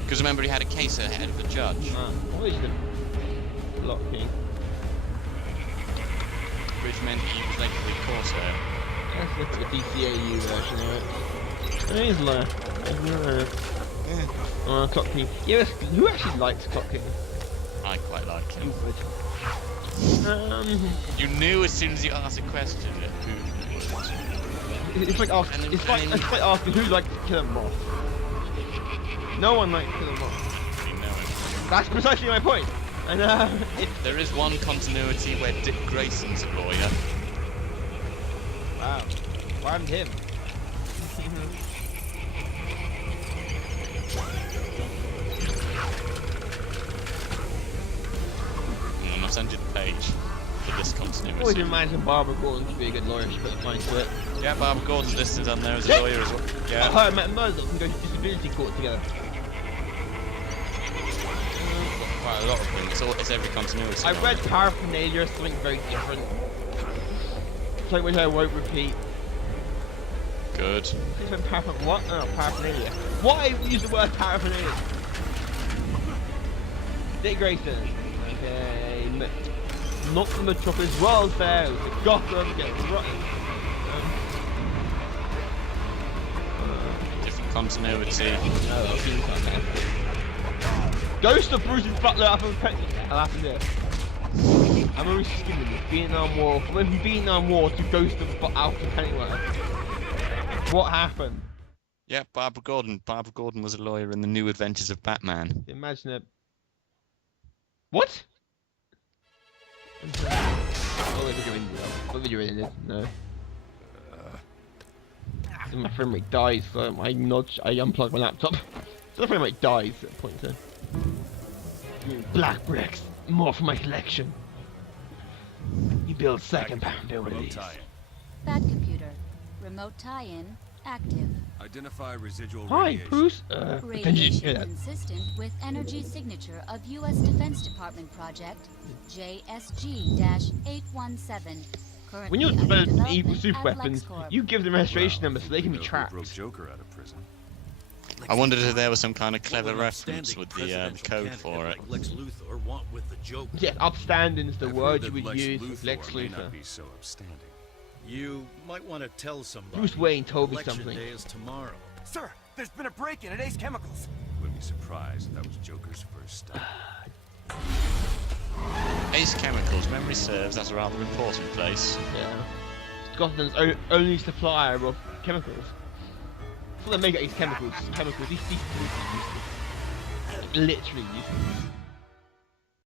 Because remember, he had a case ahead of the judge. What is the Block King? Which meant he was later the Corsair. Let's look at the DCAU version of it. Oh, he's low. Oh, Clock King. Yeah, who actually likes Clock King? I quite like him. Stupid. You knew as soon as you asked a question who it was. It's like asking, it's like asking who likes Killer Moth. No one likes Killer Moth. You know it. That's precisely my point. And There is one continuity where Dick Grayson's a lawyer. wow, find him. I'll send you the page for this continuity. Always imagine Barbara Gordon to be a good lawyer. She put a mind to it. Yeah, Barbara Gordon's listed on there as a lawyer as well. Yeah. Her and Matt Murdock can go to disability court together. Quite a lot of them. It's every continuity. I read Paraphernalia, something very different. Something which I won't repeat. Good. What? Oh, paraphernalia. Why use the word paraphernalia? Dick Grayson. Okay. Not the Metropolis World Fair. Gotham gets rotten. Different continuity. No, I've seen that. Ghost of Bruce's Butler up on I'll have to do it. I'm always skimming this Vietnam War. Went from Vietnam War to Ghost of Alfred Pennyworth. What happened? Yeah, Barbara Gordon. Barbara Gordon was a lawyer in the New Adventures of Batman. Imagine it. What? Oh, what video in it? No. My frame rate dies, so I unplug my laptop. So the frame rate dies at a point there. Black bricks, more for my collection. You build second-hand buildings. Bat computer. Remote tie-in active. Identify residual Hi, radiation. Bruce. Radiation consistent with energy signature of U.S. Defense Department project JSG-817. When you're developing evil super weapons, you give them registration numbers so they can be Broke tracked. Joker out of prison. I wondered if there was some kind of clever reference with the code for it. Lex Luthor want with the Joker. Yeah, upstanding is the I've word heard you that would use with Lex may Luthor. not be so upstanding. You might want to tell somebody. Bruce Wayne told me Election something. day is tomorrow. Sir, there's been a break-in at Ace Chemicals. Wouldn't be surprised if that was Joker's first stop. Ace Chemicals, memory serves, that's a rather important place. Yeah. Scotland's only supplier of chemicals. It's not they make Ace Chemicals, chemicals. These literally useless.